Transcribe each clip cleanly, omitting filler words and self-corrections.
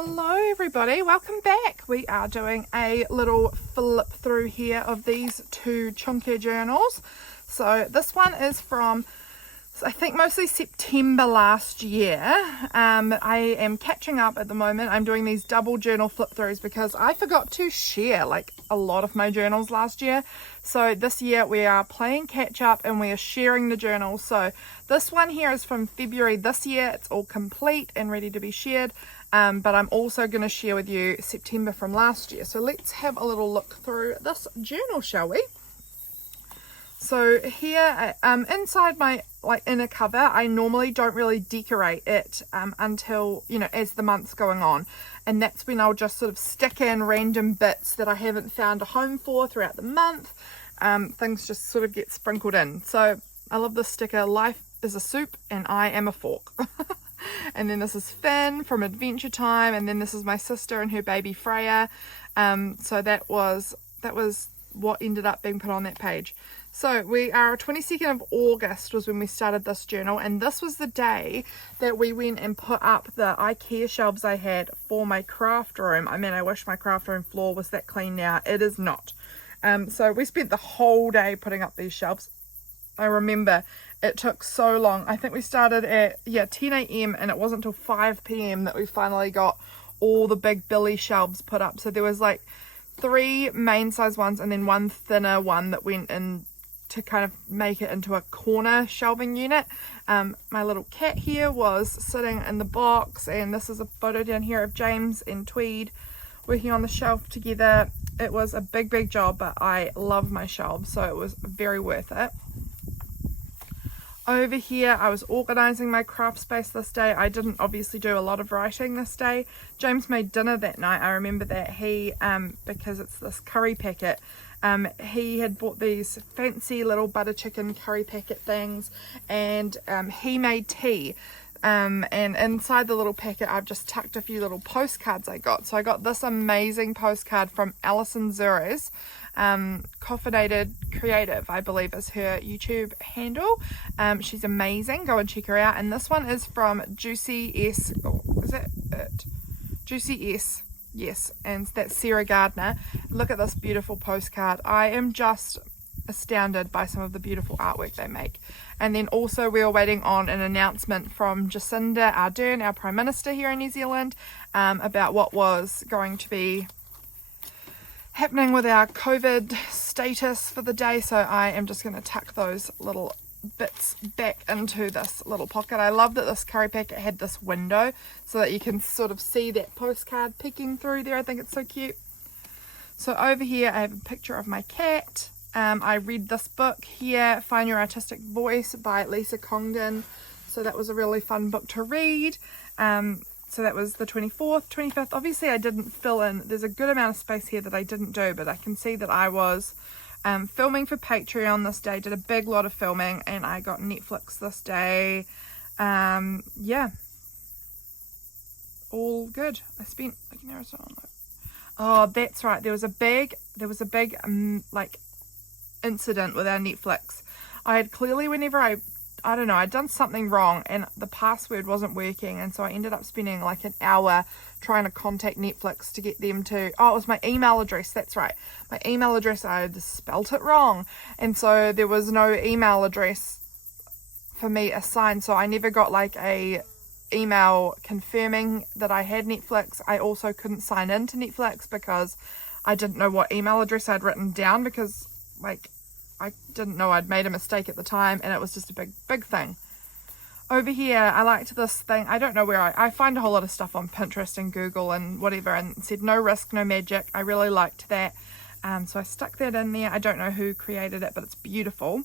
Hello everybody, welcome back. We are doing a little flip through here of these two chunky journals. So this one is from, I think, mostly September last year. I am catching up at the moment. I'm doing these double journal flip throughs because I forgot to share like a lot of my journals last year. So this year we are playing catch up and we are sharing the journals. So this one here is from February this year. It's all complete and ready to be shared. But I'm also going to share with you September from last year. So let's have a little look through this journal, shall we? So here, inside my inner cover, I normally don't really decorate it until, as the month's going on. And that's when I'll just sort of stick in random bits that I haven't found a home for throughout the month. Things just sort of get sprinkled in. So I love this sticker, life is a soup and I am a fork. And then this is Finn from Adventure Time, and then this is my sister and her baby Freya. So that was what ended up being put on that page. So we are 22nd of August was when we started this journal, and this was the day that we went and put up the IKEA shelves I had for my craft room. I mean, I wish my craft room floor was that clean now. It is not. So we spent the whole day putting up these shelves. I remember it took so long. I think we started at 10 a.m. and it wasn't until 5 p.m. that we finally got all the big Billy shelves put up. So there was like 3 main size ones and then one thinner one that went in to kind of make it into a corner shelving unit. My little cat here was sitting in the box, and this is a photo down here of James and Tweed working on the shelf together. It was a big job, but I love my shelves, so it was very worth it. Over here, I was organising my craft space this day. I didn't obviously do a lot of writing this day. James made dinner that night. I remember that he, because it's this curry packet, he had bought these fancy little butter chicken curry packet things, and he made tea. And inside the little packet, I've just tucked a few little postcards I got. So I got this amazing postcard from Allison Zures. Coffinated Creative, I believe, is her YouTube handle. She's amazing. Go and check her out. And this one is from Juicy S. Oh, is that it? Juicy S. Yes, and that's Sarah Gardner. Look at this beautiful postcard. I am just astounded by some of the beautiful artwork they make. And then also we are waiting on an announcement from Jacinda Ardern, our Prime Minister here in New Zealand, about what was going to be happening with our COVID status for the day. So I am just going to tuck those little bits back into this little pocket. I love that this curry packet had this window so that you can sort of see that postcard peeking through there. I think it's so cute. So over here I have a picture of my cat. I read this book here, Find Your Artistic Voice by Lisa Congdon. So that was a really fun book to read. So that was the 24th, 25th. Obviously I didn't fill in. There's a good amount of space here that I didn't do, but I can see that I was filming for Patreon this day. Did a big lot of filming, and I got Netflix this day. Yeah. All good. I spent like an hour or so on that. Oh, that's right. There was a big incident with our Netflix. I had clearly, whenever I don't know, I'd done something wrong and the password wasn't working, and so I ended up spending like an hour trying to contact Netflix to get them to, it was my email address, that's right, my email address, I had spelt it wrong, and so there was no email address for me assigned, so I never got like a email confirming that I had Netflix. I also couldn't sign in to Netflix because I didn't know what email address I'd written down, because I didn't know I'd made a mistake at the time, and it was just a big thing. Over here, I liked this thing. I don't know where I find a whole lot of stuff on Pinterest and Google and whatever, and it said no risk, no magic. I really liked that. So I stuck that in there. I don't know who created it, but it's beautiful.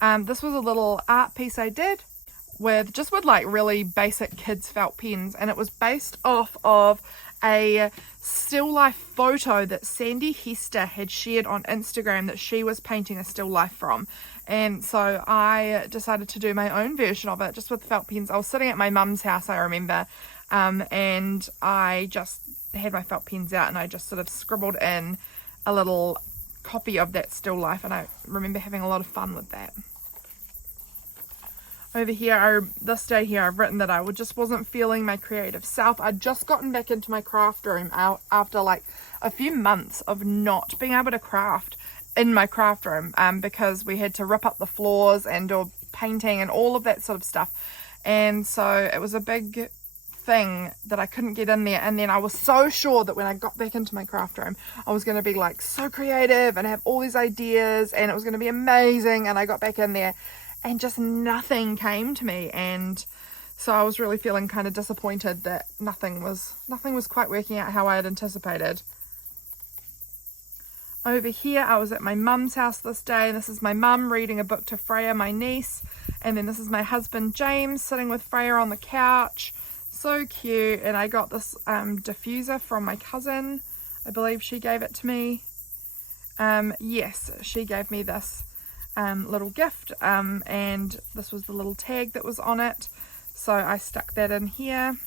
This was a little art piece I did with like really basic kids felt pens, and it was based off of a still life photo that Sandi Hester had shared on Instagram that she was painting a still life from, and so I decided to do my own version of it just with felt pens. I was sitting at my mum's house, I remember, and I just had my felt pens out and I just sort of scribbled in a little copy of that still life, and I remember having a lot of fun with that. Over here, this day here, I've written that I just wasn't feeling my creative self. I'd just gotten back into my craft room after like a few months of not being able to craft in my craft room, because we had to rip up the floors and do painting and all of that sort of stuff. And so it was a big thing that I couldn't get in there. And then I was so sure that when I got back into my craft room, I was going to be like so creative and have all these ideas and it was going to be amazing. And I got back in there and just nothing came to me, and so I was really feeling kind of disappointed that nothing was quite working out how I had anticipated. Over here, I was at my mum's house this day, and this is my mum reading a book to Freya, my niece, and then this is my husband James sitting with Freya on the couch. So cute. And I got this diffuser from my cousin. I believe she gave it to me. Yes, she gave me this little gift, and this was the little tag that was on it, so I stuck that in here.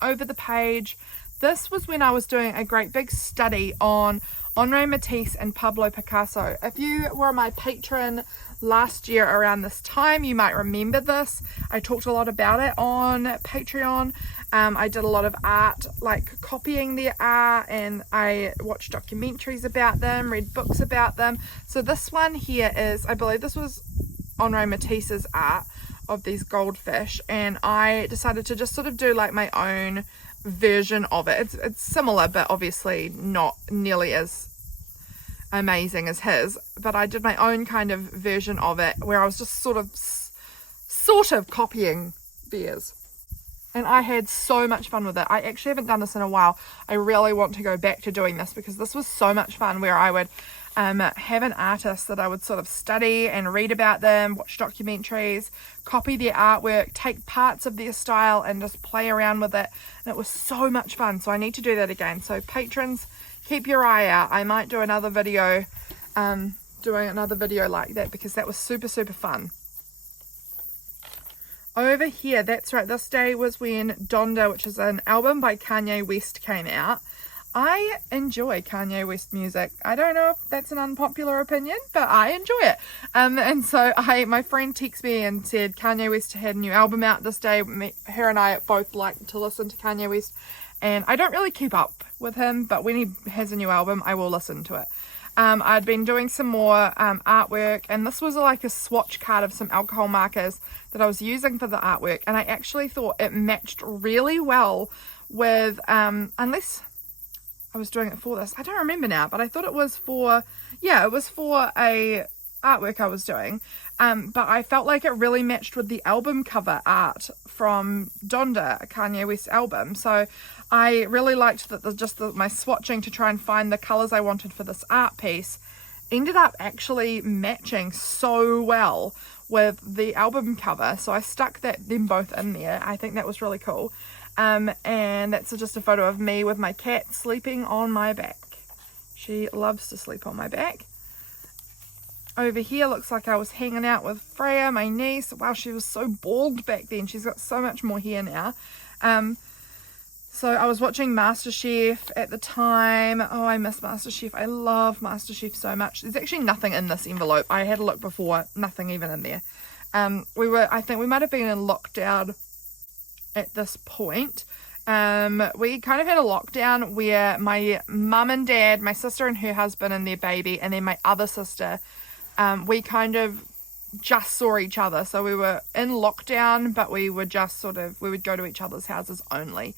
Over the page, this was when I was doing a great big study on Henri Matisse and Pablo Picasso. If you were my patron last year around this time, you might remember this. I talked a lot about it on Patreon. I did a lot of art, like copying their art, and I watched documentaries about them, read books about them. So this one here is, I believe this was Henri Matisse's art of these goldfish, and I decided to just sort of do like my own version of it. It's similar, but obviously not nearly as amazing as his, but I did my own kind of version of it where I was just sort of copying theirs. And I had so much fun with it. I actually haven't done this in a while. I really want to go back to doing this because this was so much fun, where I would have an artist that I would sort of study and read about them, watch documentaries, copy their artwork, take parts of their style and just play around with it. And it was so much fun. So I need to do that again. So patrons, keep your eye out. I might do another video, doing another video like that, because that was super, super fun. Over here, that's right, this day was when Donda, which is an album by Kanye West, came out. I enjoy Kanye West music. I don't know if that's an unpopular opinion, but I enjoy it. And so my friend texted me and said Kanye West had a new album out this day. Her and I both like to listen to Kanye West, and I don't really keep up with him, but when he has a new album, I will listen to it. I'd been doing some more artwork, and this was like a swatch card of some alcohol markers that I was using for the artwork, and I actually thought it matched really well with, unless I was doing it for this, I don't remember now, but I thought it was for, it was for a artwork I was doing, but I felt like it really matched with the album cover art from Donda, Kanye West album. So I really liked that my swatching to try and find the colors I wanted for this art piece ended up actually matching so well with the album cover. So I stuck them both in there. I think that was really cool. And that's just a photo of me with my cat sleeping on my back. She loves to sleep on my back. Over here looks like I was hanging out with Freya, my niece. Wow, she was so bald back then. She's got so much more hair now. So I was watching MasterChef at the time. Oh, I miss MasterChef. I love MasterChef so much. There's actually nothing in this envelope. I had a look before, nothing even in there. I think we might have been in lockdown at this point. We kind of had a lockdown where my mum and dad, my sister and her husband and their baby, and then my other sister, we kind of just saw each other. So we were in lockdown, but we were just we would go to each other's houses only.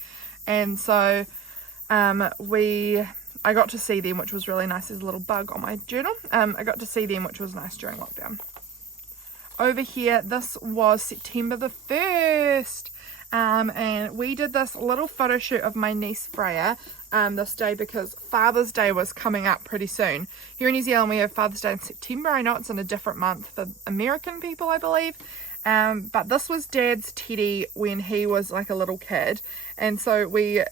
And so I got to see them, which was really nice. There's a little bug on my journal. I got to see them, which was nice during lockdown. Over here, this was September the 1st. And we did this little photo shoot of my niece Freya this day because Father's Day was coming up pretty soon. Here in New Zealand we have Father's Day in September. I know it's in a different month for American people, I believe. But this was Dad's teddy when he was like a little kid, and so we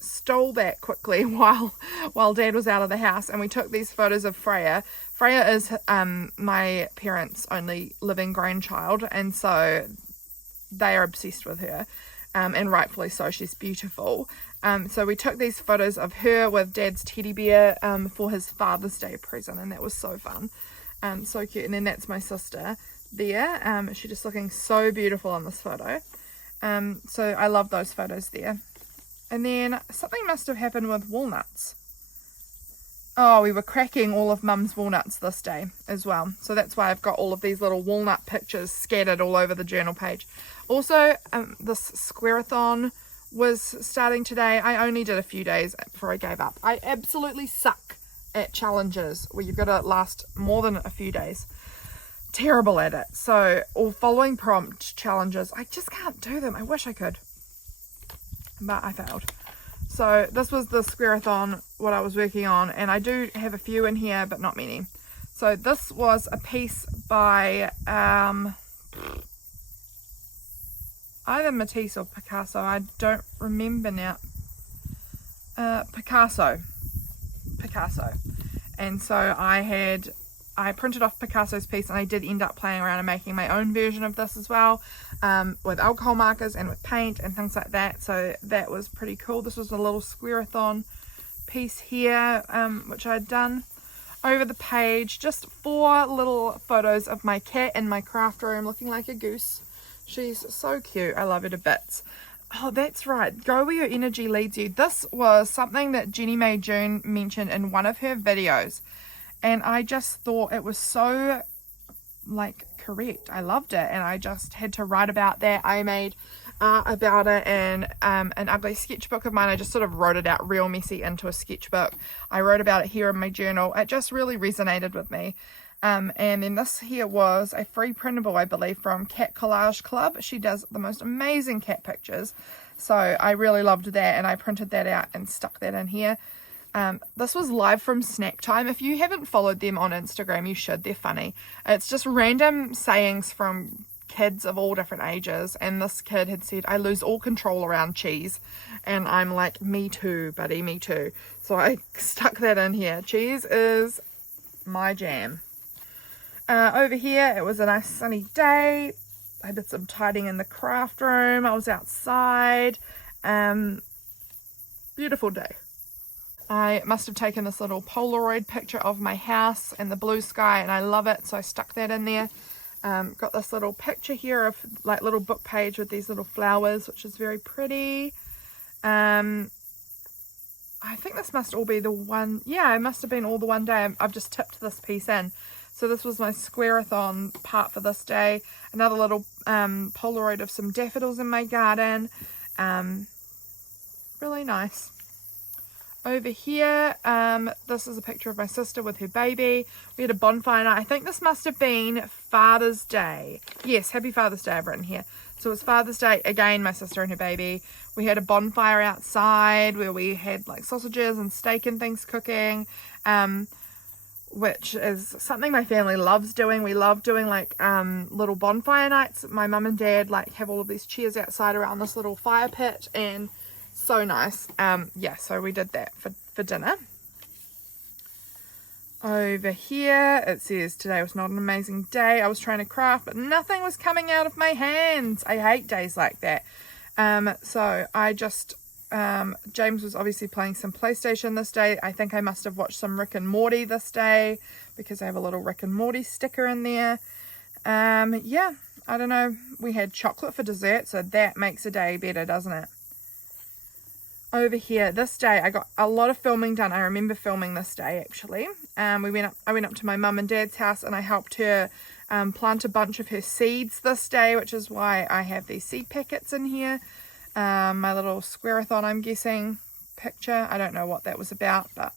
stole that quickly while Dad was out of the house, and we took these photos of Freya. Freya is my parents' only living grandchild, and so they are obsessed with her, and rightfully so. She's beautiful. So we took these photos of her with Dad's teddy bear for his Father's Day present, and that was so fun, so cute. And then that's my sister. there. She's just looking so beautiful on this photo. So I love those photos there. And then something must have happened with walnuts. Oh, we were cracking all of Mum's walnuts this day as well. So that's why I've got all of these little walnut pictures scattered all over the journal page. Also, this square-a-thon was starting today. I only did a few days before I gave up. I absolutely suck at challenges where you've got to last more than a few days. Terrible at it. So, or following prompt challenges, I just can't do them. I wish I could, but I failed. So this was the square-a-thon, what I was working on, and I do have a few in here, but not many. So this was a piece by either Matisse or Picasso. I don't remember now. Picasso. And so I printed off Picasso's piece, and I did end up playing around and making my own version of this as well, with alcohol markers and with paint and things like that. So that was pretty cool. This was a little square-a-thon piece here, which I had done. Over the page, just 4 little photos of my cat in my craft room looking like a goose. She's so cute. I love her to bits. Oh, that's right. Go where your energy leads you. This was something that Jenniemaejune mentioned in one of her videos. And I just thought it was so, like, correct. I loved it, and I just had to write about that. I made art about it in an ugly sketchbook of mine. I just sort of wrote it out real messy into a sketchbook. I wrote about it here in my journal. It just really resonated with me. And then this here was a free printable, I believe, from Cat Collage Club. She does the most amazing cat pictures. So I really loved that, and I printed that out and stuck that in here. This was live from Snack Time. If you haven't followed them on Instagram, you should. They're funny. It's just random sayings from kids of all different ages, and this kid had said, I lose all control around cheese, and I'm like, me too, buddy, me too. So I stuck that in here. Cheese is my jam. Over here, it was a nice sunny day. I did some tidying in the craft room. I was outside. Beautiful day. I must have taken this little Polaroid picture of my house and the blue sky, and I love it, so I stuck that in there. Got this little picture here of like little book page with these little flowers, which is very pretty. I think this must all be the one. Yeah, it must have been all the one day. I've just tipped this piece in. So this was my square-a-thon part for this day. Another little Polaroid of some daffodils in my garden. Really nice. Over here, this is a picture of my sister with her baby. We had a bonfire night. I think this must have been Father's Day. Yes, happy Father's Day I've written here. So it's Father's Day, again, my sister and her baby. We had a bonfire outside where we had like sausages and steak and things cooking, which is something my family loves doing. We love doing like little bonfire nights. My mum and dad like have all of these chairs outside around this little fire pit, and so nice. Yeah, so we did that for dinner. Over here it says today was not an amazing day. I was trying to craft, but nothing was coming out of my hands. I hate days like that. So I just James was obviously playing some PlayStation this day. I think I must have watched some Rick and Morty this day because I have a little Rick and Morty sticker in there. Yeah, I don't know. We had chocolate for dessert, so that makes a day better, doesn't it? Over here, this day I got a lot of filming done. I remember filming this day actually. I went up to my mum and dad's house, and I helped her plant a bunch of her seeds this day, which is why I have these seed packets in here. My little square-a-thon, I'm guessing, picture. I don't know what that was about, but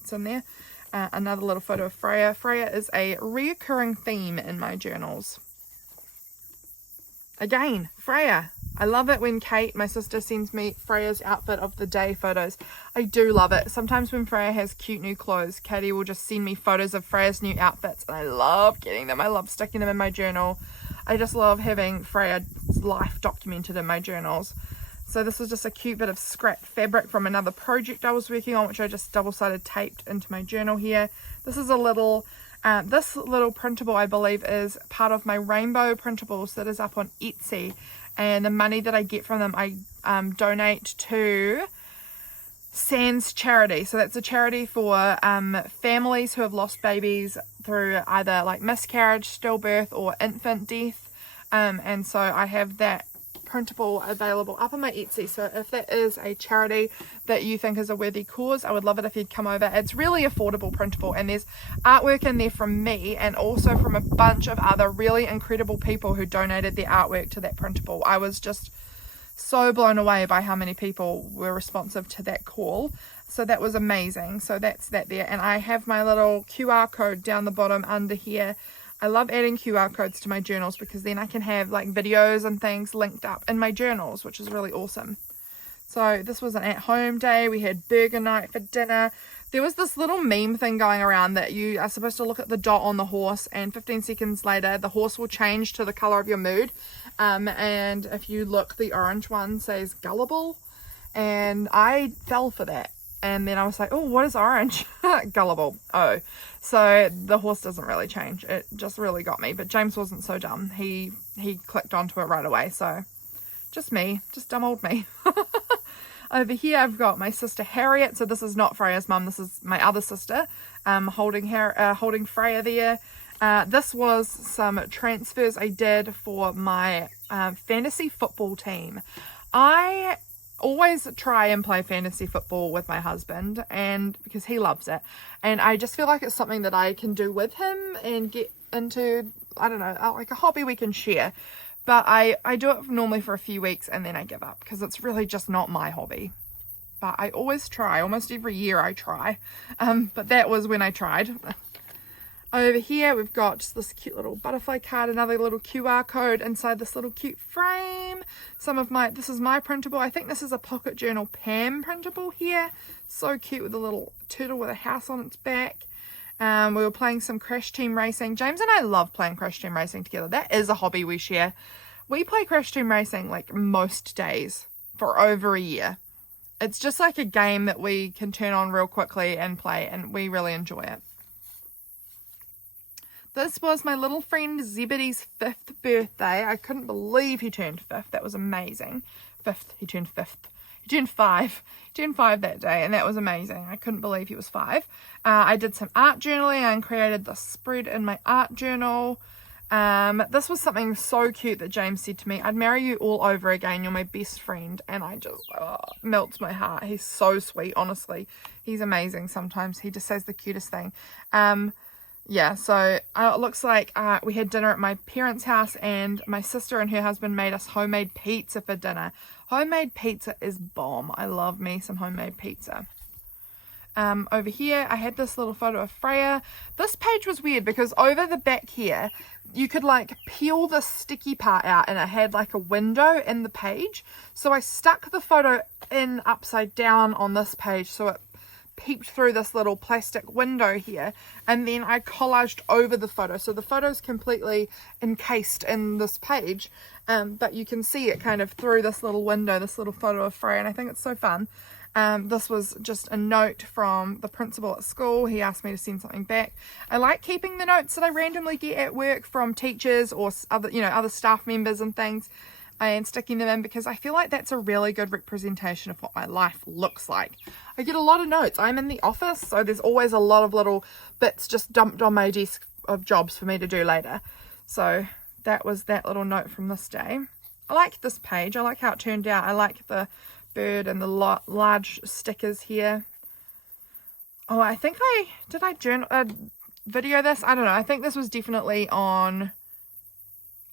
it's in there. Another little photo of Freya. Freya is a reoccurring theme in my journals. Again, Freya. I love it when Kate, my sister, sends me Freya's outfit of the day photos. I do love it. Sometimes when Freya has cute new clothes, Katie will just send me photos of Freya's new outfits, and I love getting them. I love sticking them in my journal. I just love having Freya's life documented in my journals. So this was just a cute bit of scrap fabric from another project I was working on, which I just double-sided taped into my journal here. This is a little... this little printable, I believe, is part of my rainbow printables that is up on Etsy, and the money that I get from them I donate to Sans Charity. So that's a charity for families who have lost babies through either like miscarriage, stillbirth, or infant death. And so I have that printable available up on my Etsy. So if that is a charity that you think is a worthy cause, I would love it if you'd come over. It's really affordable printable, and there's artwork in there from me and also from a bunch of other really incredible people who donated their artwork to that printable. I was just so blown away by how many people were responsive to that call. So that was amazing. So that's that there. And I have my little QR code down the bottom under here. I love adding QR codes to my journals because then I can have like videos and things linked up in my journals, which is really awesome. So this was an at-home day. We had burger night for dinner. There was this little meme thing going around that you are supposed to look at the dot on the horse, and 15 seconds later the horse will change to the color of your mood. And if you look, the orange one says gullible, and I fell for that. And then I was like, oh, what is orange? Gullible. Oh, so the horse doesn't really change. It just really got me. But James wasn't so dumb. He clicked onto it right away. So just me, just dumb old me. Over here I've got my sister Harriet. So this is not Freya's mum. This is my other sister, holding Freya there. This was some transfers I did for my fantasy football team. I always try and play fantasy football with my husband, and because he loves it, and I just feel like it's something that I can do with him and get into, I don't know, like a hobby we can share. But I do it normally for a few weeks and then I give up because it's really just not my hobby. But I always try, almost every year I try. But that was when I tried. Over here we've got just this cute little butterfly card, another little QR code inside this little cute frame. This is my printable. I think this is a pocket journal Pam printable here. So cute with a little turtle with a house on its back. We were playing some Crash Team Racing. James and I love playing Crash Team Racing together. That is a hobby we share. We play Crash Team Racing like most days for over a year. It's just like a game that we can turn on real quickly and play, and we really enjoy it. This was my little friend Zebedee's 5th birthday. I couldn't believe he turned 5th. That was amazing. He turned 5th. He turned 5. He turned 5 that day, and that was amazing. I couldn't believe he was 5. I did some art journaling and created the spread in my art journal. This was something so cute that James said to me, "I'd marry you all over again. You're my best friend." And I just, melts my heart. He's so sweet, honestly. He's amazing sometimes. He just says the cutest thing. Yeah, so it looks like we had dinner at my parents' house, and my sister and her husband made us homemade pizza for dinner. Homemade pizza is bomb. I love me some homemade pizza. Over here, I had this little photo of Freya. This page was weird because over the back here, you could like peel the sticky part out and it had like a window in the page. So I stuck the photo in upside down on this page so it peeped through this little plastic window here, and then I collaged over the photo, so the photo's completely encased in this page, but you can see it kind of through this little window, this little photo of Freya, and I think it's so fun. This was just a note from the principal at school. He asked me to send something back. I like keeping the notes that I randomly get at work from teachers or other staff members and things, and sticking them in because I feel like that's a really good representation of what my life looks like. I get a lot of notes. I'm in the office, so there's always a lot of little bits just dumped on my desk of jobs for me to do later. So that was that little note from this day. I like this page. I like how it turned out. I like the bird and the large stickers here. Oh, I think did I video this? I don't know. I think this was definitely on...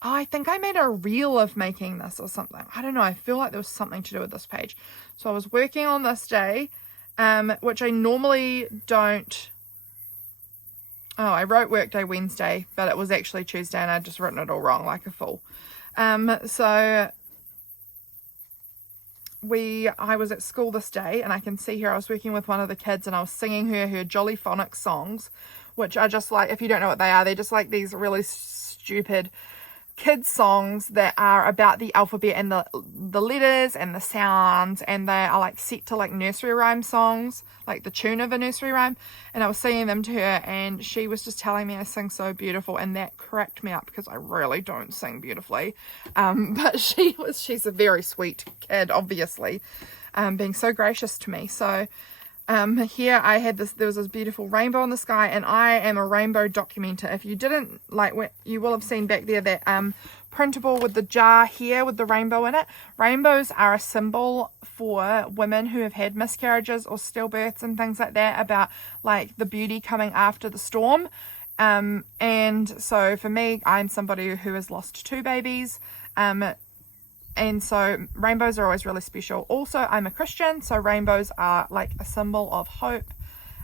Oh, I think I made a reel of making this or something. I don't know. I feel like there was something to do with this page. So I was working on this day, which I normally don't. Oh, I wrote workday Wednesday, but it was actually Tuesday and I'd just written it all wrong like a fool. So I was at school this day, and I can see here I was working with one of the kids and I was singing her Jolly Phonics songs, which are just like, if you don't know what they are, they're just like these really stupid kids songs that are about the alphabet and the letters and the sounds, and they are like set to like nursery rhyme songs, like the tune of a nursery rhyme. And I was singing them to her, and she was just telling me I sing so beautiful, and that cracked me up because I really don't sing beautifully. But she's a very sweet kid, obviously. being so gracious to me. So here I had there was this beautiful rainbow in the sky, and I am a rainbow documenter. If you didn't, you will have seen back there that printable with the jar here with the rainbow in it. Rainbows are a symbol for women who have had miscarriages or stillbirths and things like that, about like the beauty coming after the storm. And so for me, I'm somebody who has lost 2 babies, and so rainbows are always really special. Also, I'm a Christian, so rainbows are like a symbol of hope.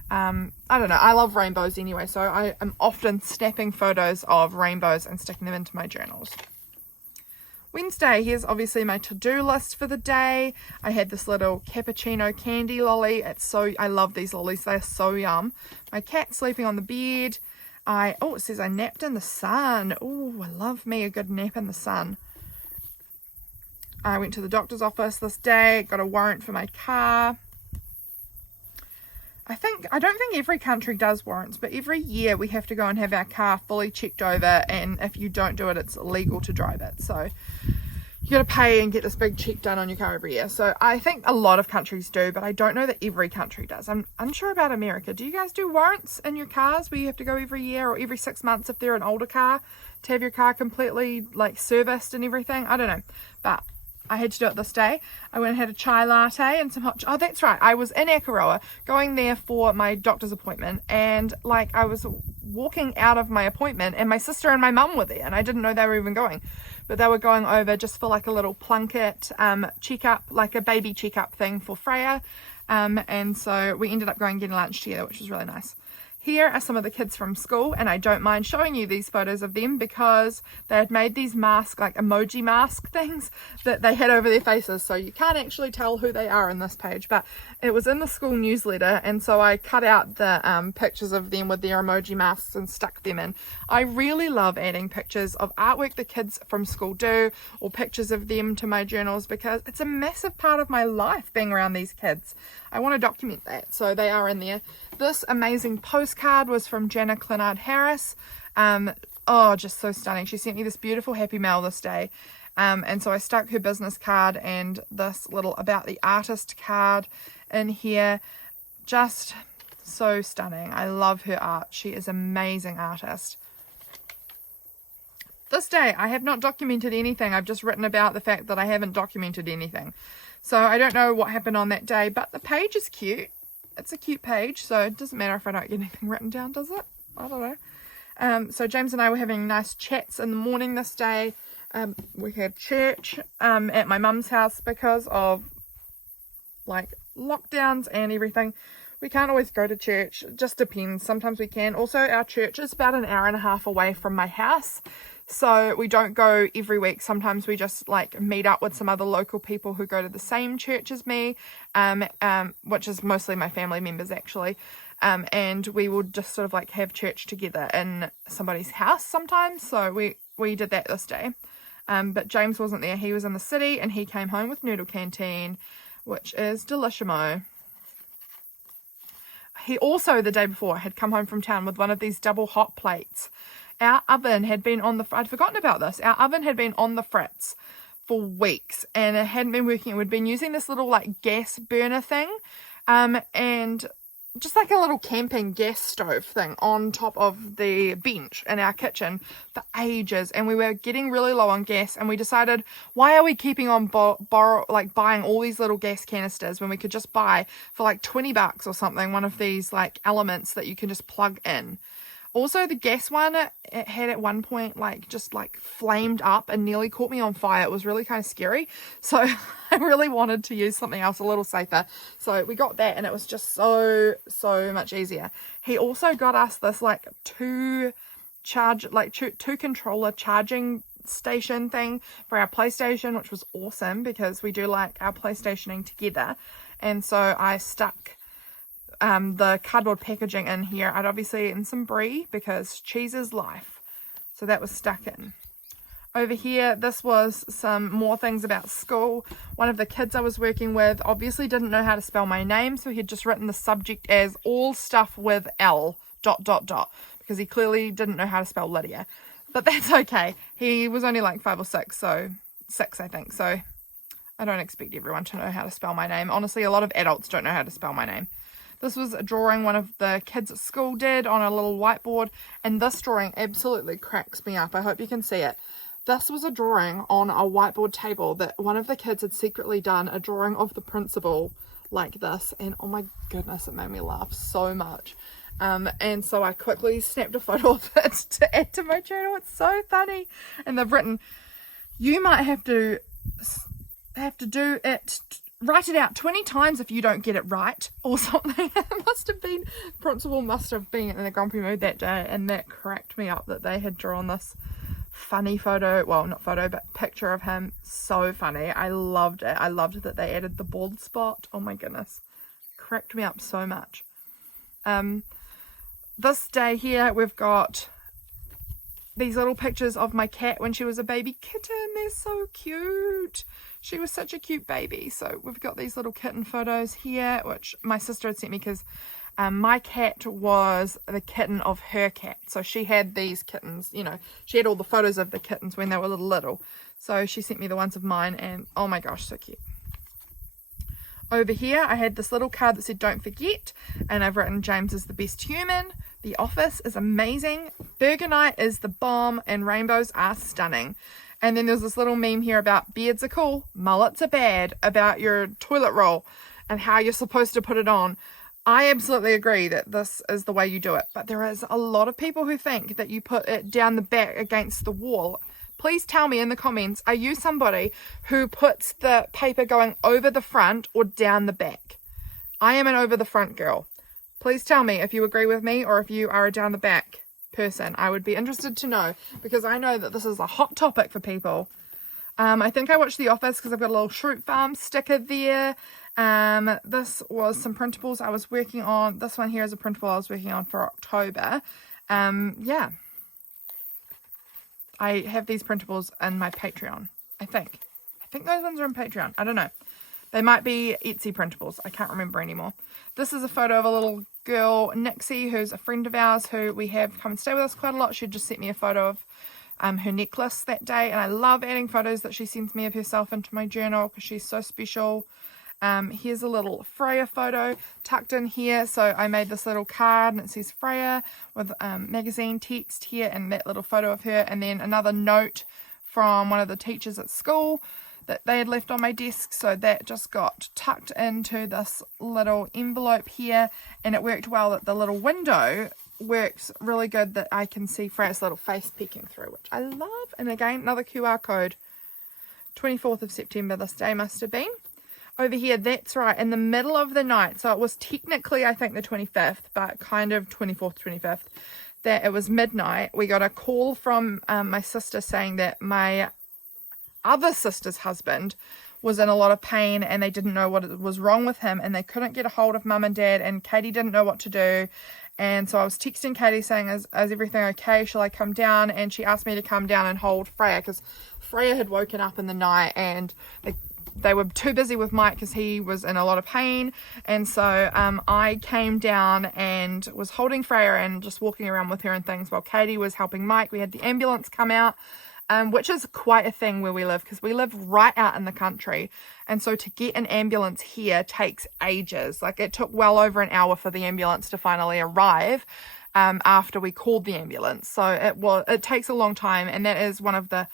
I don't know, I love rainbows anyway, so I am often snapping photos of rainbows and sticking them into my journals. Wednesday, here's obviously my to-do list for the day. I had this little cappuccino candy lolly. I love these lollies, they're so yum. My cat sleeping on the bed. It says I napped in the sun. Oh, I love me a good nap in the sun. I went to the doctor's office this day, got a warrant for my car. I don't think every country does warrants, but every year we have to go and have our car fully checked over, and if you don't do it, it's illegal to drive it. So you got to pay and get this big check done on your car every year. So I think a lot of countries do, but I don't know that every country does. I'm unsure about America. Do you guys do warrants in your cars where you have to go every year or every 6 months if they're an older car to have your car completely like serviced and everything? I don't know, but I had to do it this day. I went and had a chai latte and some hot. Oh, that's right. I was in Akaroa going there for my doctor's appointment, and like I was walking out of my appointment, and my sister and my mum were there, and I didn't know they were even going, but they were going over just for like a little Plunket checkup, like a baby checkup thing for Freya, and so we ended up going and getting lunch together, which was really nice. Here are some of the kids from school, and I don't mind showing you these photos of them because they had made these masks, like emoji mask things that they had over their faces, so you can't actually tell who they are in this page, but it was in the school newsletter, and so I cut out the pictures of them with their emoji masks and stuck them in. I really love adding pictures of artwork the kids from school do, or pictures of them to my journals, because it's a massive part of my life being around these kids. I want to document that, so they are in there. This amazing postcard was from Jana Clinard Harris. Just so stunning. She sent me this beautiful happy mail this day. And so I stuck her business card and this little about the artist card in here. Just so stunning. I love her art. She is an amazing artist. This day, I have not documented anything. I've just written about the fact that I haven't documented anything. So I don't know what happened on that day, but the page is cute. It's a cute page, so it doesn't matter if I don't get anything written down, does it? I don't know. So James and I were having nice chats in the morning this day. We had church at my mum's house because of like lockdowns and everything. We can't always go to church. It just depends. Sometimes we can. Also, our church is about an hour and a half away from my house, so we don't go every week. Sometimes we just like meet up with some other local people who go to the same church as me, which is mostly my family members actually. And we will just sort of like have church together in somebody's house sometimes. So we did that this day. But James wasn't there. He was in the city, and he came home with Noodle Canteen, which is delishimo. He also, the day before, had come home from town with one of these double hot plates. Our oven had been on the, I'd forgotten about this, our oven had been on the fritz for weeks, and it hadn't been working. We'd been using this little like gas burner thing, and just like a little camping gas stove thing on top of the bench in our kitchen for ages, and we were getting really low on gas, and we decided, why are we keeping on buying all these little gas canisters when we could just buy for like $20 or something one of these like elements that you can just plug in. Also, the gas one, it had at one point like just like flamed up and nearly caught me on fire. It was really kind of scary. So I really wanted to use something else a little safer. So we got that, and it was just so much easier. He also got us this like two controller charging station thing for our PlayStation, which was awesome because we do like our PlayStationing together. And so I stuck the cardboard packaging in here. I'd obviously eaten some brie because cheese is life, so that was stuck in. Over here, this was some more things about school. One of the kids I was working with obviously didn't know how to spell my name, so he'd just written the subject as all stuff with L ... because he clearly didn't know how to spell Lydia, but that's okay. He was only like 5 or 6, so 6 I think, so I don't expect everyone to know how to spell my name. Honestly, a lot of adults don't know how to spell my name. This was a drawing one of the kids at school did on a little whiteboard, and this drawing absolutely cracks me up. I hope you can see it. This was a drawing on a whiteboard table that one of the kids had secretly done a drawing of the principal like this, and oh my goodness, it made me laugh so much. And so I quickly snapped a photo of it to add to my journal. It's so funny. And they've written, you might have to do it, write it out 20 times if you don't get it right, or something. It must have been, principal must have been in a grumpy mood that day, and that cracked me up that they had drawn this funny photo, well, not photo, but picture of him. So funny. I loved it. I loved that they added the bald spot. Oh my goodness, cracked me up so much. This day here we've got these little pictures of my cat when she was a baby kitten. They're so cute. She was such a cute baby. So we've got these little kitten photos here, which my sister had sent me because my cat was the kitten of her cat. So she had these kittens, you know, she had all the photos of the kittens when they were little. So she sent me the ones of mine, and oh my gosh, so cute. Over here I had this little card that said don't forget, and I've written James is the best human, The Office is amazing, Burger is the bomb, and rainbows are stunning. And then there's this little meme here about beards are cool, mullets are bad, about your toilet roll and how you're supposed to put it on. I absolutely agree that this is the way you do it, but there is a lot of people who think that you put it down the back against the wall. Please tell me in the comments, are you somebody who puts the paper going over the front or down the back? I am an over the front girl. Please tell me if you agree with me or if you are a down the back person. I would be interested to know, because I know that this is a hot topic for people. I think I watched The Office because I've got a little Shroot Farm sticker there. This was some printables I was working on. This one here is a printable I was working on for October. Yeah. I have these printables in my Patreon, I think. I think those ones are in Patreon. I don't know. They might be Etsy printables. I can't remember anymore. This is a photo of a little girl, Nixie, who's a friend of ours who we have come and stay with us quite a lot. She just sent me a photo of her necklace that day, and I love adding photos that she sends me of herself into my journal because she's so special. Here's a little Freya photo tucked in here. So I made this little card and it says Freya with magazine text here and that little photo of her, and then another note from one of the teachers at school that they had left on my desk. So that just got tucked into this little envelope here, and it worked well that the little window works really good that I can see Freya's little face peeking through, which I love. And again, another QR code. 24th of September this day must have been. Over here, that's right, in the middle of the night, so it was technically I think the 25th, but kind of 24th, 25th, that it was midnight. We got a call from my sister saying that my other sister's husband was in a lot of pain and they didn't know what was wrong with him, and they couldn't get a hold of mum and dad, and Katie didn't know what to do. And so I was texting Katie saying, is everything okay? Shall I come down? And she asked me to come down and hold Freya because Freya had woken up in the night and they were too busy with Mike because he was in a lot of pain. And so I came down and was holding Freya and just walking around with her and things while Katie was helping Mike. We had the ambulance come out, which is quite a thing where we live because we live right out in the country. And so to get an ambulance here takes ages. Like it took well over an hour for the ambulance to finally arrive after we called the ambulance. So it takes a long time, and that is one of the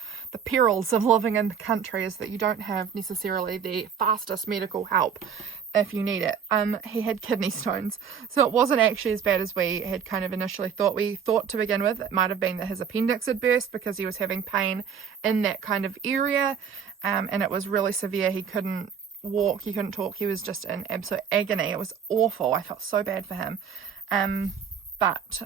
perils of living in the country, is that you don't have necessarily the fastest medical help if you need it. He had kidney stones, so it wasn't actually as bad as we had kind of initially thought. We thought to begin with it might have been that his appendix had burst because he was having pain in that kind of area, and it was really severe. He couldn't walk, he couldn't talk, he was just in absolute agony. It was awful. I felt so bad for him. But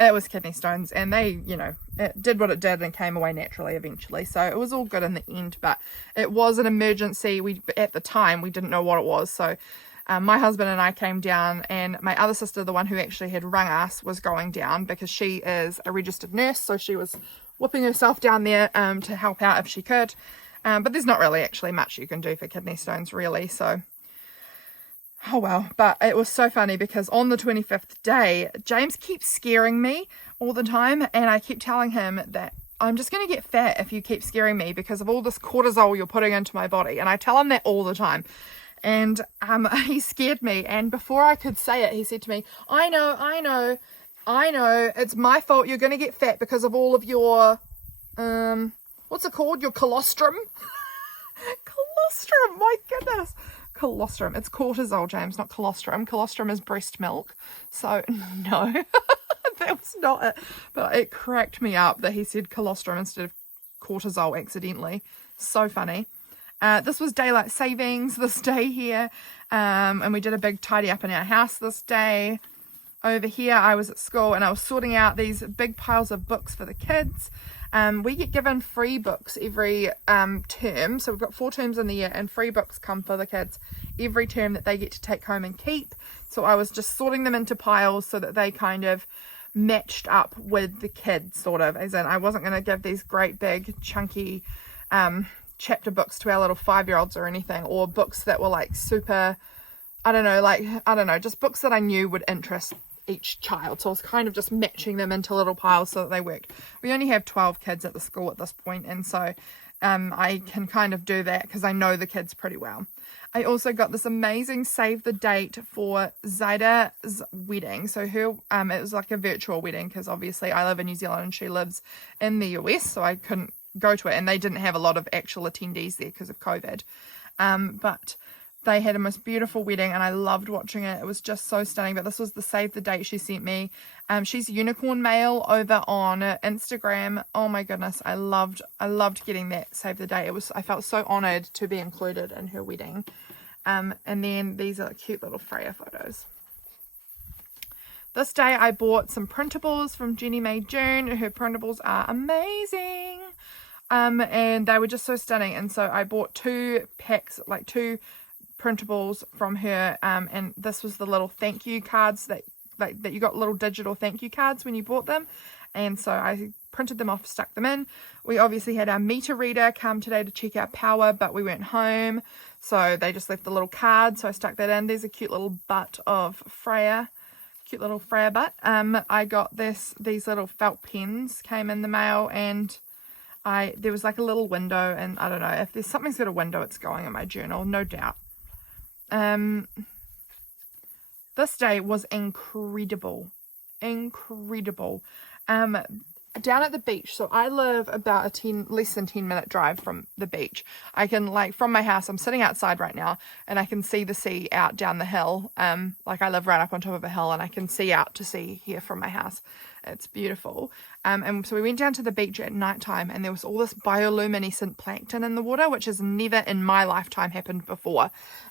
it was kidney stones, and they, you know, it did what it did and came away naturally eventually. So it was all good in the end, but it was an emergency. At the time, we didn't know what it was. So my husband and I came down, and my other sister, the one who actually had rung us, was going down because she is a registered nurse. So she was whipping herself down there to help out if she could. But there's not really actually much you can do for kidney stones, really. So oh well, but it was so funny because on the 25th day, James keeps scaring me all the time, and I keep telling him that I'm just going to get fat if you keep scaring me because of all this cortisol you're putting into my body. And I tell him that all the time. And he scared me. And before I could say it, he said to me, I know, it's my fault you're going to get fat because of all of your, what's it called? Your colostrum? Colostrum, my goodness. Colostrum. It's cortisol, James, not colostrum. Colostrum is breast milk. So, no, that was not it. But it cracked me up that he said colostrum instead of cortisol accidentally. So funny. This was daylight savings this day here. And we did a big tidy up in our house this day. Over here, I was at school and I was sorting out these big piles of books for the kids. We get given free books every term. So we've got 4 terms in the year and free books come for the kids every term that they get to take home and keep. So I was just sorting them into piles so that they kind of matched up with the kids, sort of. As in, I wasn't going to give these great big chunky chapter books to our little 5-year-olds or anything, or books that were like super, I don't know, just books that I knew would interest each child. So I was kind of just matching them into little piles so that they worked. We only have 12 kids at the school at this point, and so I can kind of do that because I know the kids pretty well. I also got this amazing save the date for Zaida's wedding. So her, it was like a virtual wedding because obviously I live in New Zealand and she lives in the US, so I couldn't go to it, and they didn't have a lot of actual attendees there because of COVID. But they had a most beautiful wedding and I loved watching it. It was just so stunning. But this was the save the date she sent me. She's Unicornmail over on Instagram. Oh my goodness, I loved getting that save the date. I felt so honoured to be included in her wedding. And then these are cute little Freya photos. This day I bought some printables from Jenniemaejune. Her printables are amazing. And they were just so stunning. And so I bought 2 packs, like 2 printables from her, and this was the little thank you cards that you got, little digital thank you cards when you bought them. And so I printed them off, stuck them in. We obviously had our meter reader come today to check our power, but we weren't home, so they just left the little card, so I stuck that in. There's a cute little butt of Freya, cute little Freya butt. I got these little felt pens came in the mail, and there was like a little window, and I don't know, if there's something's got a window, it's going in my journal, no doubt. This day was incredible. Down at the beach, so I live about less than 10 minute drive from the beach. I can, like, from my house, I'm sitting outside right now and I can see the sea out down the hill. Like, I live right up on top of a hill and I can see out to sea here from my house. It's beautiful. And so we went down to the beach at night time, and there was all this bioluminescent plankton in the water, which has never in my lifetime happened before.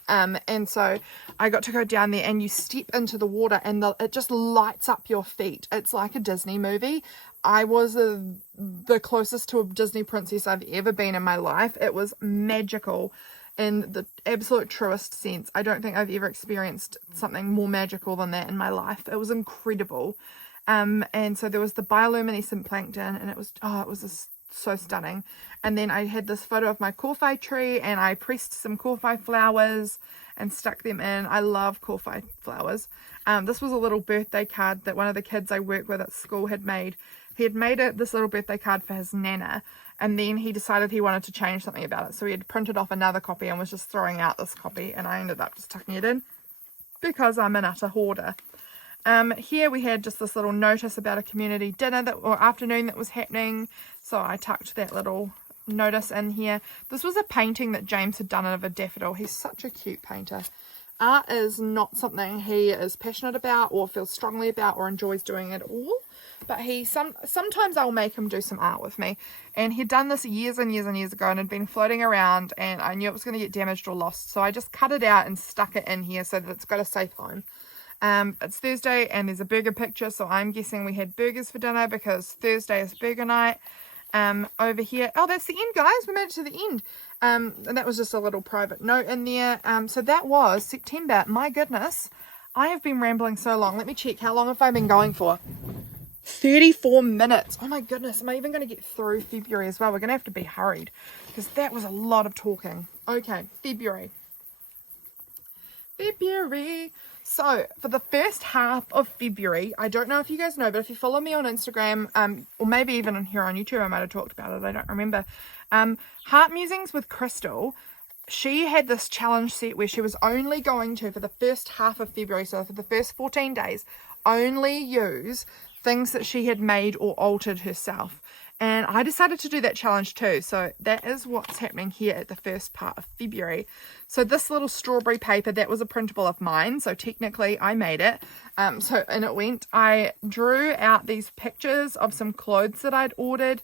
And so I got to go down there, and you step into the water and it just lights up your feet. It's like a Disney movie. I was the closest to a Disney princess I've ever been in my life. It was magical in the absolute truest sense. I don't think I've ever experienced something more magical than that in my life. It was incredible. And so there was the bioluminescent plankton, and it was just so stunning. And then I had this photo of my kowhai tree, and I pressed some kowhai flowers and stuck them in. I love kowhai flowers. This was a little birthday card that one of the kids I work with at school had made. He had made this little birthday card for his nana, and then he decided he wanted to change something about it. So he had printed off another copy and was just throwing out this copy, and I ended up just tucking it in because I'm an utter hoarder. Here we had just this little notice about a community dinner or afternoon that was happening, so I tucked that little notice in here. This was a painting that James had done of a daffodil. He's such a cute painter. Art is not something he is passionate about or feels strongly about or enjoys doing at all, but sometimes I'll make him do some art with me, and he'd done this years and years and years ago and had been floating around, and I knew it was going to get damaged or lost, so I just cut it out and stuck it in here so that it's got a safe home. It's Thursday and there's a burger picture, so I'm guessing we had burgers for dinner because Thursday is burger night. Over here, oh, that's the end, guys. We made it to the end. And that was just a little private note in there. So that was September. My goodness, I have been rambling so long. Let me check. How long have I been going for? 34 minutes. Oh my goodness, am I even going to get through February as well? We're going to have to be hurried because that was a lot of talking. Okay, February. So for the first half of February, I don't know if you guys know, but if you follow me on Instagram, or maybe even on here on YouTube, I might have talked about it, I don't remember. Heart Musings with Crystal, she had this challenge set where she was only going to, for the first half of February, so for the first 14 days, only use things that she had made or altered herself. And I decided to do that challenge too. So that is what's happening here at the first part of February. So this little strawberry paper, that was a printable of mine. So technically I made it. And it went, I drew out these pictures of some clothes that I'd ordered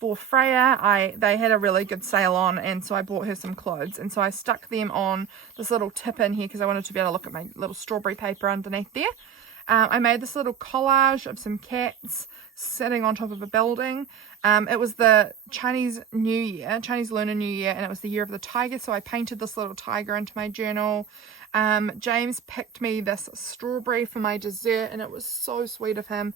for Freya. They had a really good sale on, and so I bought her some clothes. And so I stuck them on this little tip in here because I wanted to be able to look at my little strawberry paper underneath there. I made this little collage of some cats sitting on top of a building. It was the Chinese Lunar New Year, and it was the year of the tiger, so I painted this little tiger into my journal. James picked me this strawberry for my dessert, and it was so sweet of him.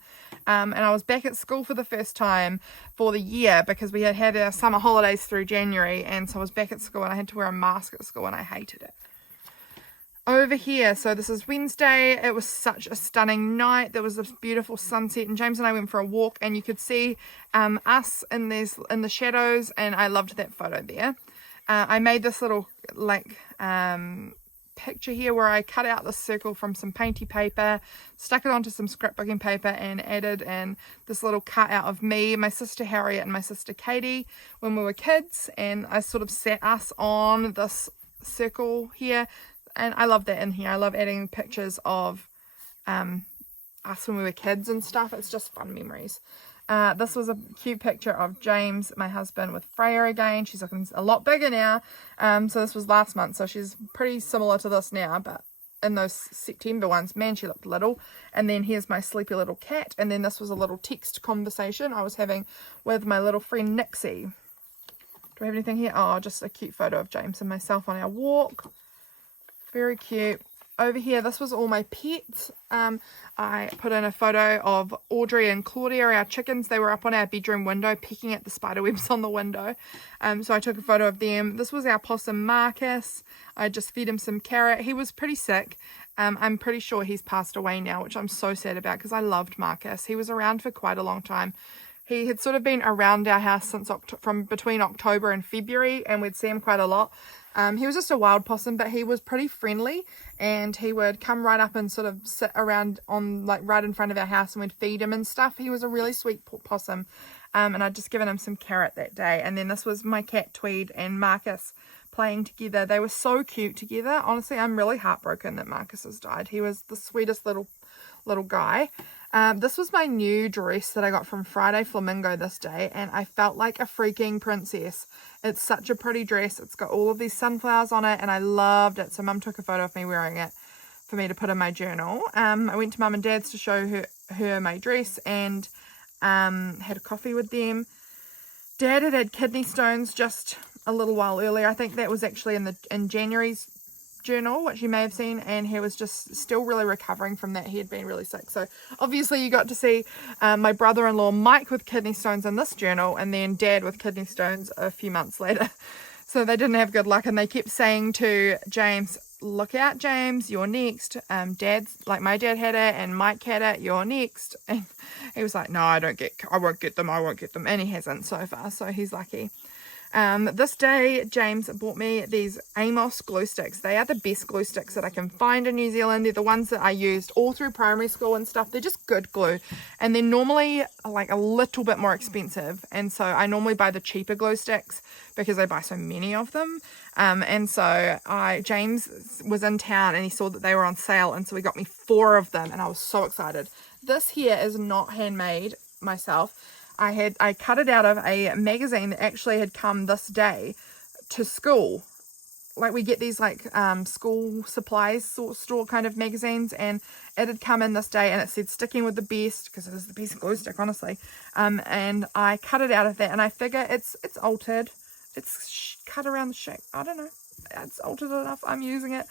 And I was back at school for the first time for the year because we had our summer holidays through January, and so I was back at school and I had to wear a mask at school and I hated it. Over here, so this is Wednesday. It was such a stunning night. There was this beautiful sunset, and James and I went for a walk, and you could see us in the shadows, and I loved that photo there. I made this little picture here where I cut out this circle from some painty paper, stuck it onto some scrapbooking paper, and added in this little cutout of me, my sister Harriet, and my sister Katie when we were kids, and I sort of sat us on this circle here. And I love that in here. I love adding pictures of us when we were kids and stuff. It's just fun memories. This was a cute picture of James, my husband, with Freya again. She's looking a lot bigger now. So this was last month, so she's pretty similar to this now. But in those September ones, man, she looked little. And then here's my sleepy little cat. And then this was a little text conversation I was having with my little friend Nixie. Do I have anything here? Oh, just a cute photo of James and myself on our walk. Very cute. Over here, this was all my pets. I put in a photo of Audrey and Claudia, our chickens. They were up on our bedroom window pecking at the spider webs on the window. So I took a photo of them. This was our possum Marcus. I just fed him some carrot. He was pretty sick. I'm pretty sure he's passed away now, which I'm so sad about because I loved Marcus. He was around for quite a long time. He had sort of been around our house since from between October and February, and we'd see him quite a lot. He was just a wild possum, but he was pretty friendly, and he would come right up and sort of sit around on right in front of our house, and we'd feed him and stuff. He was a really sweet possum, and I'd just given him some carrot that day. And then this was my cat Tweed and Marcus playing together. They were so cute together. Honestly, I'm really heartbroken that Marcus has died. He was the sweetest little guy. This was my new dress that I got from Friday Flamingo this day, and I felt like a freaking princess. It's such a pretty dress. It's got all of these sunflowers on it, and I loved it. So Mum took a photo of me wearing it for me to put in my journal. I went to Mum and Dad's to show her my dress, and had a coffee with them. Dad had kidney stones just a little while earlier. I think that was actually in January's journal, which you may have seen, and he was just still really recovering from that. He had been really sick. So obviously you got to see my brother-in-law Mike with kidney stones in this journal, and then Dad with kidney stones a few months later. So they didn't have good luck, and they kept saying to James, look out James, you're next. Dad's like, my dad had it and Mike had it, you're next. And he was like, no, I won't get them, and he hasn't so far, so he's lucky. This day, James bought me these Amos glue sticks. They are the best glue sticks that I can find in New Zealand. They're the ones that I used all through primary school and stuff. They're just good glue. And they're normally like a little bit more expensive. And so I normally buy the cheaper glue sticks because I buy so many of them. And so James was in town and he saw that they were on sale. And so he got me 4 of them and I was so excited. This here is not handmade myself. I cut it out of a magazine that actually had come this day to school. Like we get these like school supplies store kind of magazines, and it had come in this day and it said sticking with the best, because it is the best glue stick, honestly. And I cut it out of that, and I figure it's altered. It's cut around the shape. I don't know. It's altered enough. I'm using it.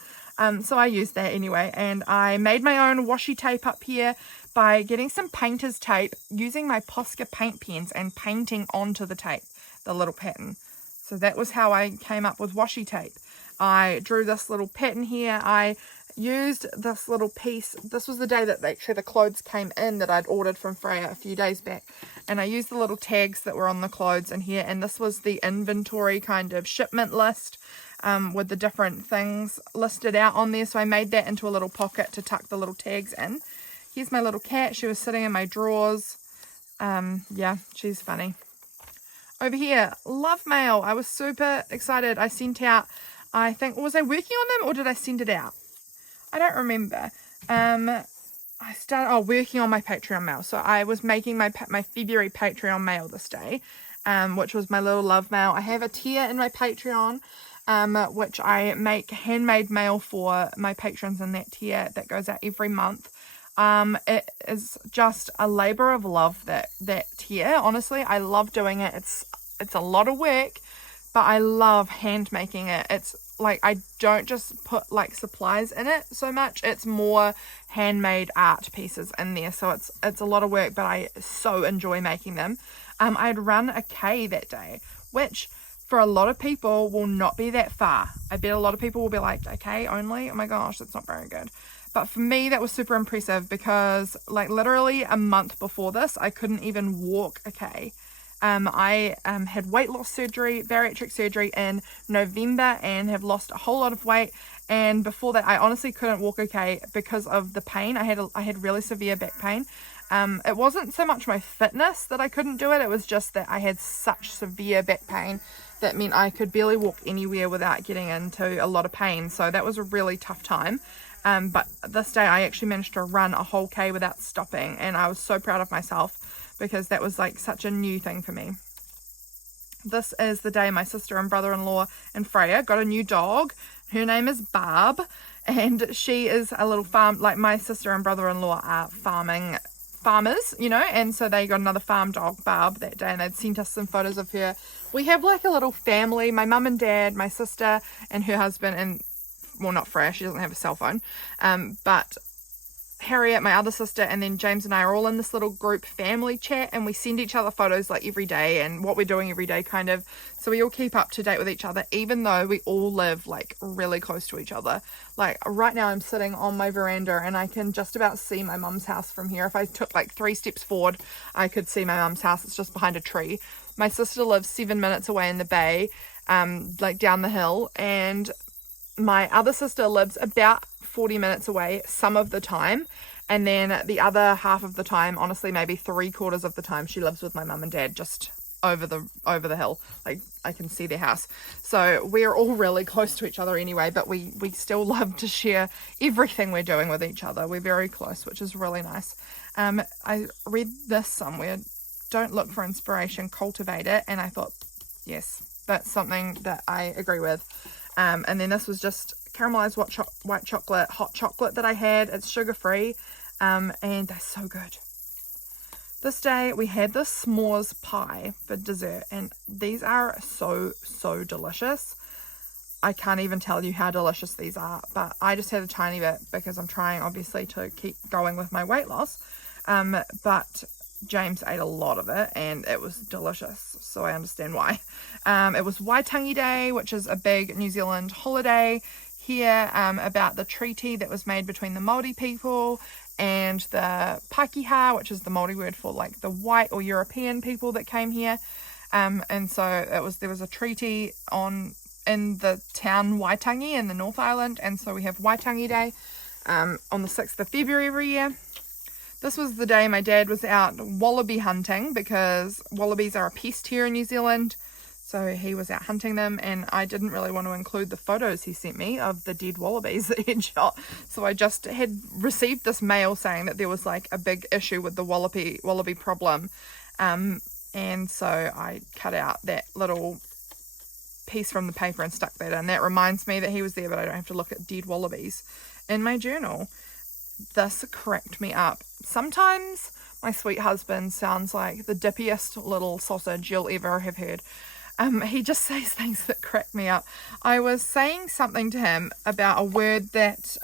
So I used that anyway, and I made my own washi tape up here by getting some painter's tape, using my Posca paint pens and painting onto the tape, the little pattern. So that was how I came up with washi tape. I drew this little pattern here. I used this little piece. This was the day that actually the clothes came in that I'd ordered from Freya a few days back, and I used the little tags that were on the clothes in here, and this was the inventory kind of shipment list with the different things listed out on there. So I made that into a little pocket to tuck the little tags in. Here's my little cat. She was sitting in my drawers. Yeah, she's funny. Over here, love mail. I was super excited. I sent out, I think, was I working on them or did I send it out? I don't remember. I started working on my Patreon mail. So I was making my February Patreon mail this day, which was my little love mail. I have a tier in my Patreon, which I make handmade mail for my patrons in that tier that goes out every month. It is just a labor of love, that tier. Honestly, I love doing it. It's a lot of work, but I love hand making it. It's like I don't just put like supplies in it so much. It's more handmade art pieces in there, so it's a lot of work, but I so enjoy making them. I'd run a K that day, which for a lot of people will not be that far. I bet a lot of people will be like, okay, only, oh my gosh, that's not very good. But for me, that was super impressive because like literally a month before this, I couldn't even walk a K. I had weight loss surgery, bariatric surgery in November, and have lost a whole lot of weight. And before that, I honestly couldn't walk okay because of the pain. I had really severe back pain. It wasn't so much my fitness that I couldn't do it. It was just that I had such severe back pain that meant I could barely walk anywhere without getting into a lot of pain. So that was a really tough time. But this day I actually managed to run a whole K without stopping, and I was so proud of myself because that was like such a new thing for me. This is the day my sister and brother-in-law and Freya got a new dog. Her name is Barb, and she is a little farm, like my sister and brother-in-law are farmers, you know, and so they got another farm dog, Barb, that day, and they'd sent us some photos of her. We have like a little family, my mum and dad, my sister and her husband, and well, not Freya, she doesn't have a cell phone, but Harriet, my other sister, and then James and I are all in this little group family chat, and we send each other photos like every day and what we're doing every day kind of, so we all keep up to date with each other, even though we all live like really close to each other. Like right now I'm sitting on my veranda and I can just about see my mum's house from here. If I took like 3 steps forward, I could see my mum's house. It's just behind a tree. My sister lives 7 minutes away in the bay, like down the hill, and my other sister lives about 40 minutes away some of the time, and then the other half of the time, honestly maybe 3/4 of the time, she lives with my mum and dad just over the hill. Like I can see their house, so we're all really close to each other anyway, but we still love to share everything we're doing with each other. We're very close, which is really nice. I read this somewhere, don't look for inspiration, cultivate it, and I thought, yes, that's something that I agree with. And then this was just caramelized white chocolate, hot chocolate that I had. It's sugar-free, and they're so good. This day we had this s'mores pie for dessert, and these are so delicious. I can't even tell you how delicious these are, but I just had a tiny bit because I'm trying obviously to keep going with my weight loss, but James ate a lot of it and it was delicious, so I understand why. It was Waitangi Day, which is a big New Zealand holiday here, about the treaty that was made between the Māori people and the Pakeha, which is the Māori word for like the white or European people that came here. And so there was a treaty in the town Waitangi in the North Island, and so we have Waitangi Day on the 6th of February every year. This was the day my dad was out wallaby hunting because wallabies are a pest here in New Zealand. So he was out hunting them, and I didn't really want to include the photos he sent me of the dead wallabies that he'd shot. So I just had received this mail saying that there was like a big issue with the wallaby problem. And so I cut out that little piece from the paper and stuck that in. That reminds me that he was there, but I don't have to look at dead wallabies in my journal. This cracked me up. Sometimes my sweet husband sounds like the dippiest little sausage you'll ever have heard. He just says things that crack me up. I was saying something to him about a word that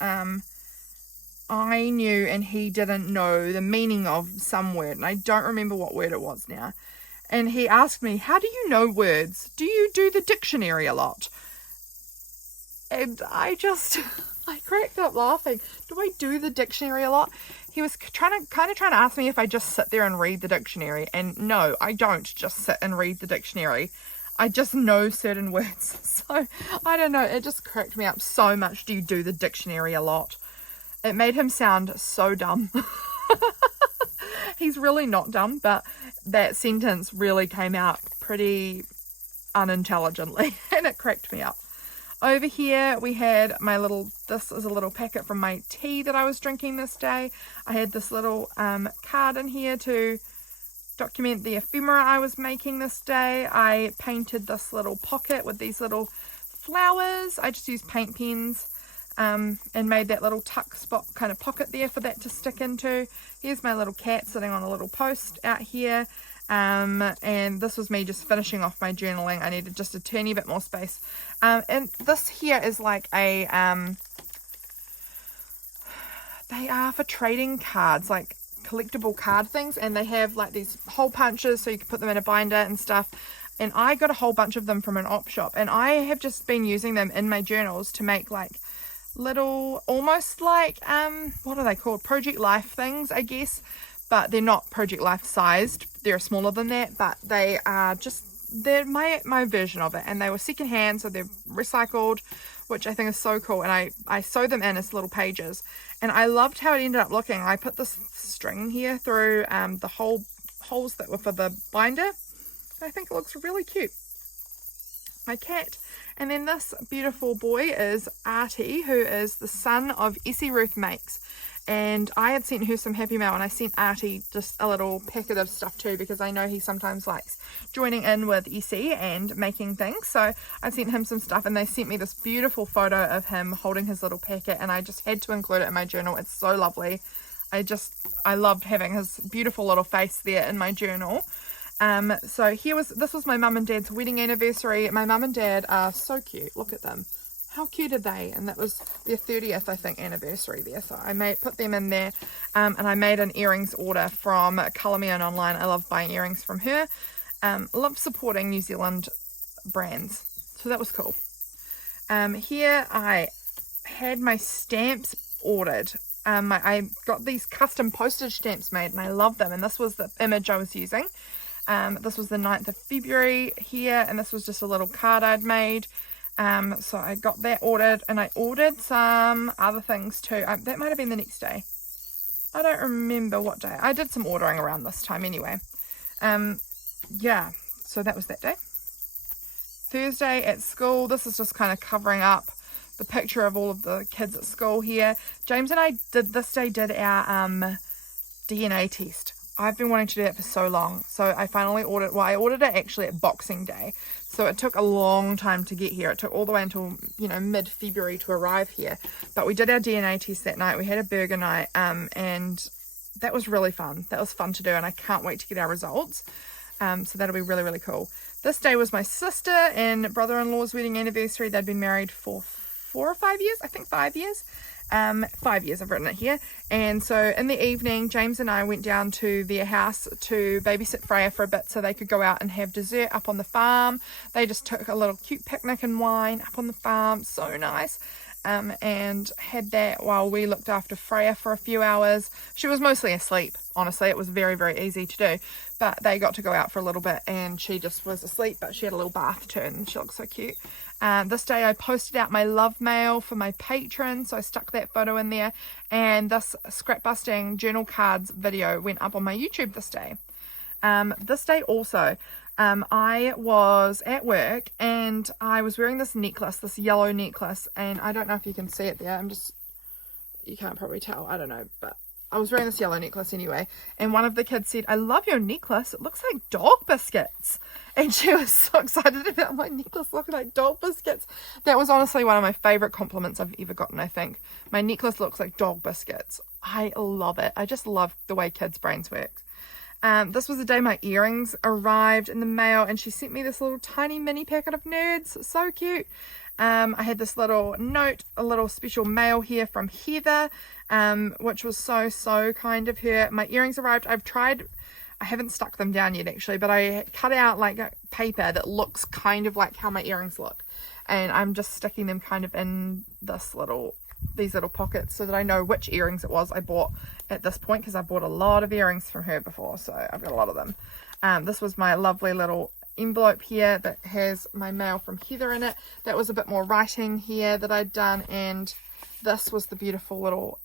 I knew and he didn't know the meaning of some word, and I don't remember what word it was now. And he asked me, how do you know words? Do you do the dictionary a lot? And I just I cracked up laughing. Do I do the dictionary a lot? He was kind of trying to ask me if I just sit there and read the dictionary. And no, I don't just sit and read the dictionary. I just know certain words. So, I don't know. It just cracked me up so much. Do you do the dictionary a lot? It made him sound so dumb. He's really not dumb, but that sentence really came out pretty unintelligently. And it cracked me up. Over here we had this is a little packet from my tea that I was drinking this day. I had this little card in here to document the ephemera I was making this day. I painted this little pocket with these little flowers. I just used paint pens and made that little tuck spot kind of pocket there for that to stick into. Here's my little cat sitting on a little post out here. And this was me just finishing off my journaling. I needed just a teeny bit more space. And this here is like a, they are for trading cards, like collectible card things, and they have like these hole punches so you can put them in a binder and stuff. And I got a whole bunch of them from an op shop, and I have just been using them in my journals to make like little, almost like, what are they called? Project Life things, I guess. But they're not Project Life sized. They're smaller than that, but they are just, they're my version of it. And they were secondhand, so they're recycled, which I think is so cool. And I sewed them in as little pages. And I loved how it ended up looking. I put this string here through the holes that were for the binder. I think it looks really cute. My cat. And then this beautiful boy is Artie, who is the son of Essie Ruth Makes. And I had sent her some happy mail, and I sent Artie just a little packet of stuff too, because I know he sometimes likes joining in with Essie and making things. So I sent him some stuff, and they sent me this beautiful photo of him holding his little packet, and I just had to include it in my journal. It's so lovely. I loved having his beautiful little face there in my journal. So this was my mum and dad's wedding anniversary. My mum and dad are so cute. Look at them. How cute are they? And that was their 30th, I think, anniversary there. So I put them in there, and I made an earrings order from Cayla Made online. I love buying earrings from her. Love supporting New Zealand brands. So that was cool. Here I had my stamps ordered. I got these custom postage stamps made, and I love them. And this was the image I was using. This was the 9th of February here, and this was just a little card I'd made. So I got that ordered, and I ordered some other things too. That might have been the next day. I don't remember what day. I did some ordering around this time anyway. Yeah, so that was that day. Thursday at school, this is just kind of covering up the picture of all of the kids at school here. James and I did our DNA test. I've been wanting to do that for so long. So I finally ordered, I ordered it actually at Boxing Day. So it took a long time to get here. It took all the way until, mid-February to arrive here. But we did our DNA test that night. We had a burger night, and that was really fun. That was fun to do, and I can't wait to get our results. So that'll be really, really cool. This day was my sister and brother-in-law's wedding anniversary. They'd been married for 4 or 5 years, I think 5 years. 5 years, I've written it here. And so in the evening, James and I went down to their house to babysit Freya for a bit so they could go out and have dessert up on the farm. They just took a little cute picnic and wine up on the farm. So nice. And had that while we looked after Freya for a few hours. She was mostly asleep, honestly. It was very, very easy to do. But they got to go out for a little bit, and she just was asleep, but she had a little bath too, and she looked so cute. This day I posted out my love mail for my patrons, so I stuck that photo in there, and this scrap busting journal cards video went up on my YouTube this day. This day also, I was at work, and I was wearing this necklace, this yellow necklace, and I don't know if you can see it there. You can't probably tell, I don't know, but I was wearing this yellow necklace anyway, and one of the kids said, "I love your necklace, it looks like dog biscuits." And she was so excited about my necklace looking like dog biscuits. That was honestly one of my favourite compliments I've ever gotten, I think. My necklace looks like dog biscuits. I love it. I just love the way kids' brains work. This was the day my earrings arrived in the mail, and she sent me this little tiny mini packet of Nerds. So cute. I had this little note, a little special mail here from Heather, which was so kind of her. My earrings arrived. I haven't stuck them down yet actually, but I cut out like a paper that looks kind of like how my earrings look, and I'm just sticking them kind of in this little these little pockets so that I know which earrings it was I bought at this point, because I bought a lot of earrings from her before, so I've got a lot of them. This was my lovely little envelope here that has my mail from Heather in it. That was a bit more writing here that I'd done, and this was the beautiful little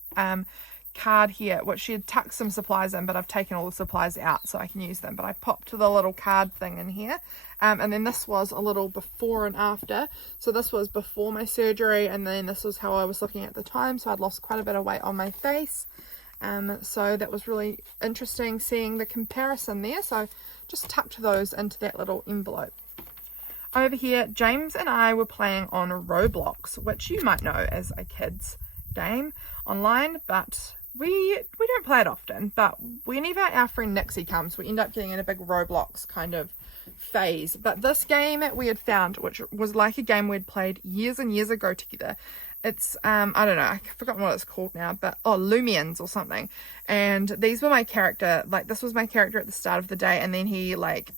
card here, which she had tucked some supplies in, but I've taken all the supplies out so I can use them. But I popped the little card thing in here, and then this was a little before and after. So this was before my surgery, and then this was how I was looking at the time. So I'd lost quite a bit of weight on my face, so that was really interesting seeing the comparison there. So just tucked those into that little envelope. Over here, James and I were playing on Roblox, which you might know as a kids game online, but we don't play it often. But whenever our friend Nixie comes, we end up getting in a big Roblox kind of phase. But this game we had found, which was like a game we'd played years and years ago together. It's I don't know, I've forgotten what it's called now, but Lumions or something. And these were my character, like this was my character at the start of the day, and then he like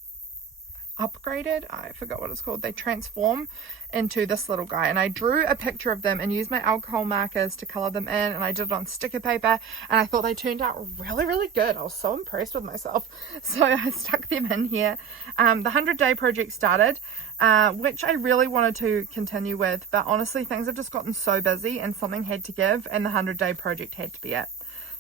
upgraded, I forgot what it's called, they transform into this little guy, and I drew a picture of them and used my alcohol markers to color them in, and I did it on sticker paper, and I thought they turned out really good. I was so impressed with myself, so I stuck them in here. The 100-day project started, which I really wanted to continue with, but honestly things have just gotten so busy and something had to give, and the 100-day project had to be it.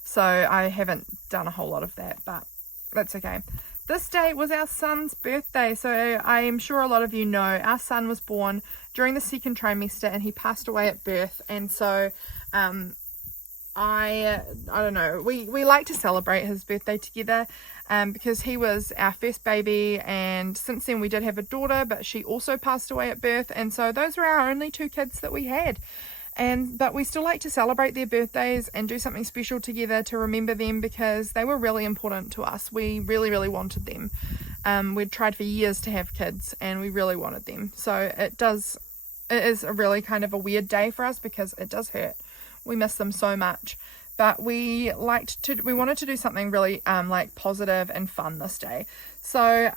So I haven't done a whole lot of that, but that's okay. This day was our son's birthday, so I am sure a lot of you know our son was born during the second trimester and he passed away at birth, and so I don't know, we like to celebrate his birthday together because he was our first baby, and since then we did have a daughter, but she also passed away at birth, and so those were our only two kids that we had. But we still like to celebrate their birthdays and do something special together to remember them, because they were really important to us. We really wanted them. We'd tried for years to have kids and we really wanted them. So it is a really kind of a weird day for us because it does hurt. We miss them so much. But we wanted to do something really like positive and fun this day. So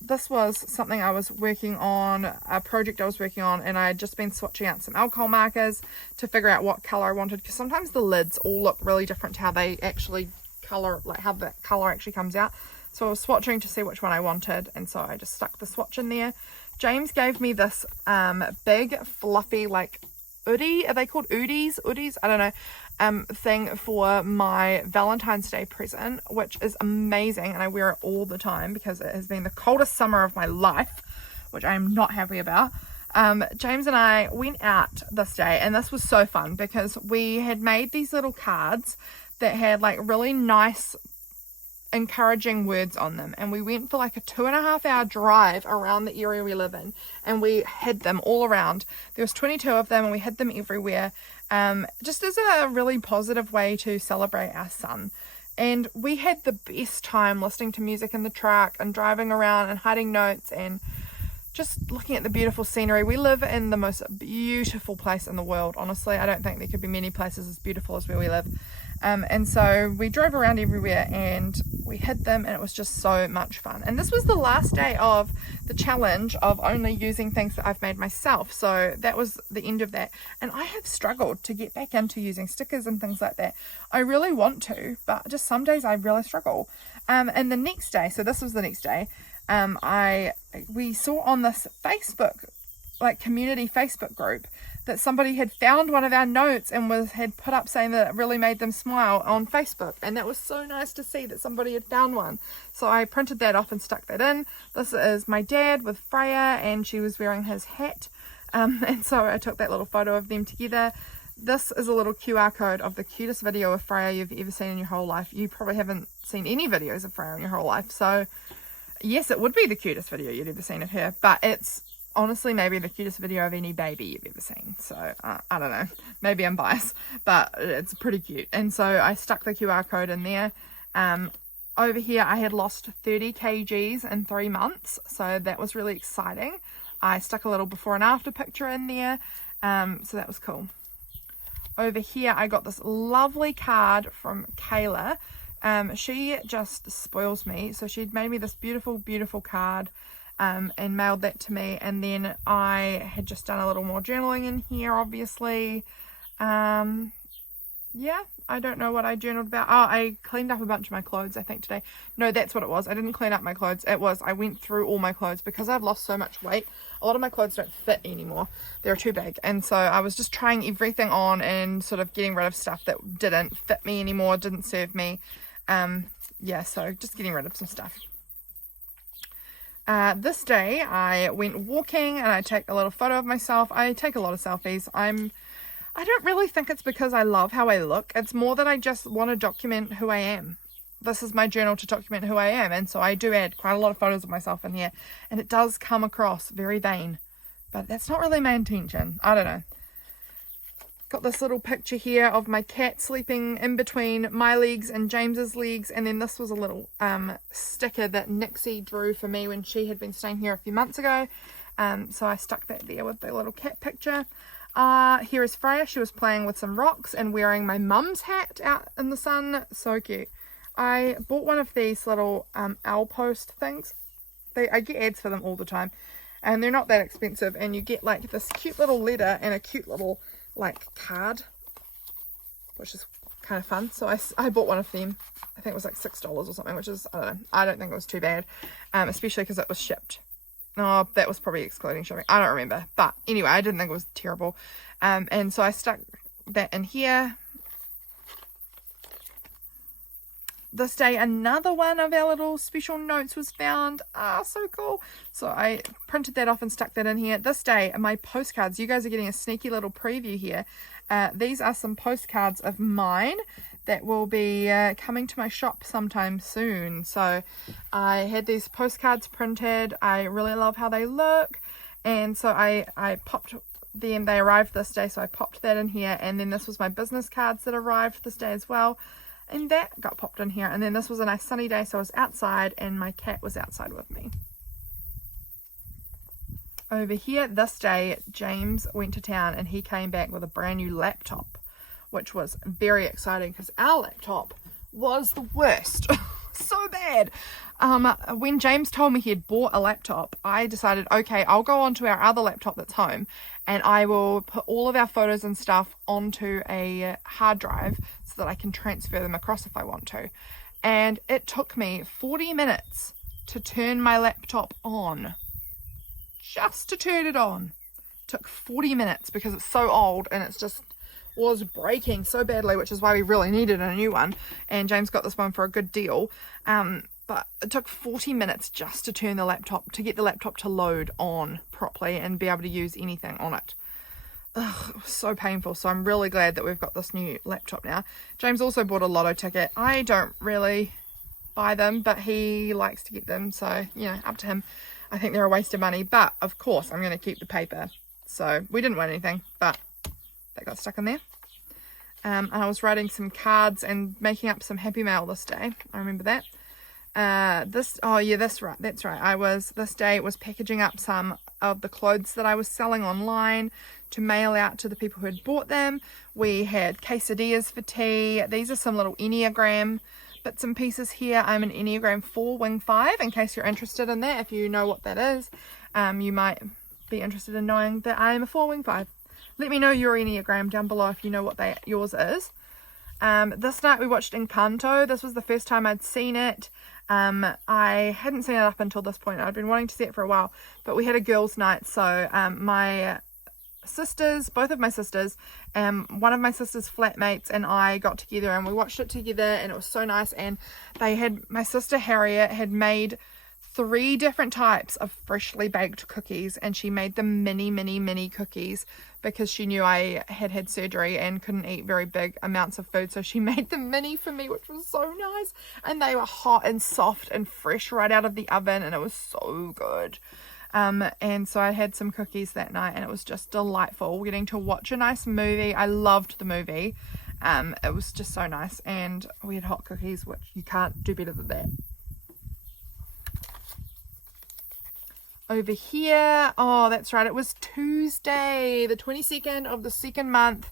this was something I was working on, a project I was working on, and I had just been swatching out some alcohol markers to figure out what color I wanted, because sometimes the lids all look really different to how they actually color, like how the color actually comes out. So I was swatching to see which one I wanted, and so I just stuck the swatch in there. James gave me this big fluffy like hoodie, are they called hoodies? I don't know, thing for my Valentine's Day present, which is amazing, and I wear it all the time because it has been the coldest summer of my life, which I am not happy about. James and I went out this day, and this was so fun because we had made these little cards that had like really nice encouraging words on them, and we went for like a 2.5 hour drive around the area we live in, and we hid them all around. There was 22 of them and we hid them everywhere, just as a really positive way to celebrate our son. And we had the best time listening to music in the truck and driving around and hiding notes and just looking at the beautiful scenery. We live in the most beautiful place in the world, honestly. I don't think there could be many places as beautiful as where we live. And so we drove around everywhere and we hid them, and it was just so much fun. And this was the last day of the challenge of only using things that I've made myself. So that was the end of that. And I have struggled to get back into using stickers and things like that. I really want to, but just some days I really struggle. And the next day, so this was the next day, we saw on this Facebook, like community Facebook group, that somebody had found one of our notes and had put up saying that it really made them smile on Facebook, and that was so nice to see that somebody had found one. So I printed that off and stuck that in. This is my dad with Freya, and she was wearing his hat, and so I took that little photo of them together. This is a little QR code of the cutest video of Freya you've ever seen in your whole life. You probably haven't seen any videos of Freya in your whole life, so yes, it would be the cutest video you'd ever seen of her, but it's honestly maybe the cutest video of any baby you've ever seen. So I don't know, maybe I'm biased, but it's pretty cute. And so I stuck the QR code in there. Over here I had lost 30 kgs in 3 months, so that was really exciting. I stuck a little before and after picture in there, so that was cool. Over here I got this lovely card from Cayla. She just spoils me, so she'd made me this beautiful card, and mailed that to me, and then I had just done a little more journaling in here, obviously, Yeah, I don't know what I journaled about. Oh, I cleaned up a bunch of my clothes, I think, today. No, that's what it was. I didn't clean up my clothes. It was, I went through all my clothes because I've lost so much weight. A lot of my clothes don't fit anymore. They're too big. And so I was just trying everything on and sort of getting rid of stuff that didn't fit me anymore, didn't serve me. Yeah, so just getting rid of some stuff. This day I went walking and I take a little photo of myself. I take a lot of selfies. I don't really think it's because I love how I look. It's more that I just want to document who I am. This is my journal to document who I am. And so I do add quite a lot of photos of myself in here. And it does come across very vain. But that's not really my intention. I don't know. Got this little picture here of my cat sleeping in between my legs and James's legs. And then this was a little sticker that Nixie drew for me when she had been staying here a few months ago. So I stuck that there with the little cat picture. Here is Freya. She was playing with some rocks and wearing my mum's hat out in the sun. So cute. I bought one of these little owl post things. I get ads for them all the time, and they're not that expensive, and you get like this cute little letter and a cute little like card, which is kind of fun. So I bought one of them. I think it was like $6 or something, which is, I don't know, I don't think it was too bad, especially because it was shipped. Oh, that was probably excluding shipping. I don't remember. But anyway, I didn't think it was terrible. And so I stuck that in here. This day, another one of our little special notes was found. Ah, so cool. So I printed that off and stuck that in here. This day, my postcards. You guys are getting a sneaky little preview here. These are some postcards of mine that will be coming to my shop sometime soon. So I had these postcards printed. I really love how they look, and so I popped them. They arrived this day, so I popped that in here. And then this was my business cards that arrived this day as well, and that got popped in here. And then this was a nice sunny day, so I was outside and my cat was outside with me. Over here this day, James went to town and he came back with a brand new laptop, which was very exciting because our laptop was the worst. So bad. When James told me he had bought a laptop, I decided, okay, I'll go onto our other laptop that's home and I will put all of our photos and stuff onto a hard drive so that I can transfer them across if I want to. And it took me 40 minutes to turn my laptop on. Just to turn it on. It took 40 minutes because it's so old and it's just was breaking so badly, which is why we really needed a new one, and James got this one for a good deal. But it took 40 minutes just to turn the laptop, to get the laptop to load on properly and be able to use anything on it. Ugh, it was so painful. So I'm really glad that we've got this new laptop now. James also bought a lotto ticket. I don't really buy them, but he likes to get them, so you know, up to him. I think they're a waste of money, but of course I'm going to keep the paper. So we didn't win anything, but that got stuck in there. I was writing some cards and making up some happy mail this day. I remember that. That's right. This day was packaging up some of the clothes that I was selling online to mail out to the people who had bought them. We had quesadillas for tea. These are some little Enneagram bits and pieces here. I'm an Enneagram 4 Wing 5, in case you're interested in that. If you know what that is, you might be interested in knowing that I am a 4 Wing 5. Let me know your Enneagram down below if you know what yours is. This night we watched Encanto. This was the first time I'd seen it. I hadn't seen it up until this point. I'd been wanting to see it for a while, but we had a girls' night. So my sisters, both of my sisters, one of my sister's flatmates and I got together and we watched it together, and it was so nice. And my sister Harriet had made 3 different types of freshly baked cookies, and she made them mini cookies because she knew I had surgery and couldn't eat very big amounts of food, so she made them mini for me, which was so nice. And they were hot and soft and fresh right out of the oven, and it was so good. And so I had some cookies that night, and it was just delightful getting to watch a nice movie. I loved the movie. It was just so nice, and we had hot cookies, which you can't do better than that. Over here, oh that's right, it was Tuesday the 22nd of the 2nd month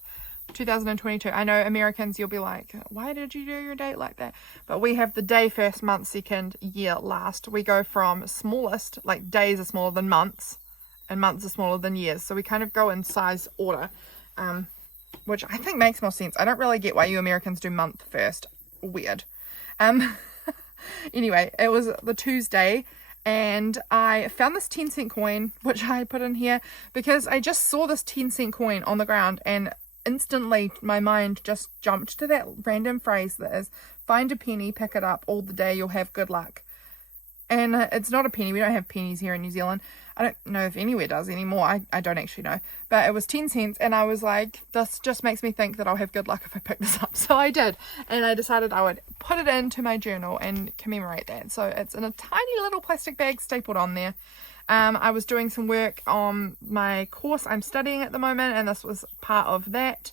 2022. I know Americans, you'll be like, why did you do your date like that? But we have the day first, month second, year last. We go from smallest, like days are smaller than months and months are smaller than years, so we kind of go in size order. which I think makes more sense. I don't really get why you Americans do month first. Weird. Anyway, it was the Tuesday, and I found this 10-cent coin, which I put in here because I just saw this 10-cent coin on the ground, and instantly my mind just jumped to that random phrase that is, find a penny, pick it up, all the day you'll have good luck. And it's not a penny. We don't have pennies here in New Zealand. I don't know if anywhere does anymore. I don't actually know. But it was 10 cents, and I was like, this just makes me think that I'll have good luck if I pick this up. So I did. And I decided I would put it into my journal and commemorate that. So it's in a tiny little plastic bag stapled on there. I was doing some work on my course I'm studying at the moment, and this was part of that.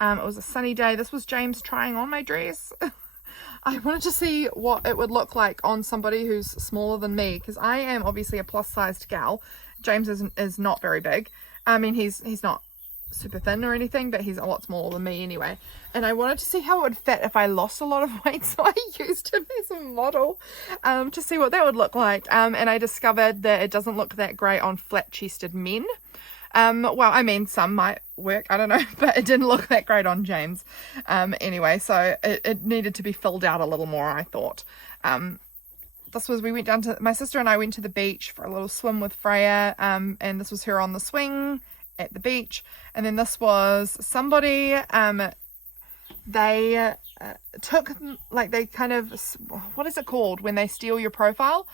It was a sunny day. This was James trying on my dress. I wanted to see what it would look like on somebody who's smaller than me, because I am obviously a plus-sized gal. James is not very big. I mean, he's not super thin or anything, but he's a lot smaller than me anyway. And I wanted to see how it would fit if I lost a lot of weight, so I used him as a model to see what that would look like. And I discovered that it doesn't look that great on flat-chested men. Well, I mean, some might work, I don't know, but it didn't look that great on James. Anyway, so it needed to be filled out a little more, I thought. My sister and I went to the beach for a little swim with Freya, and this was her on the swing at the beach. And then this was somebody, they took, like, they kind of, what is it called when they steal your profile?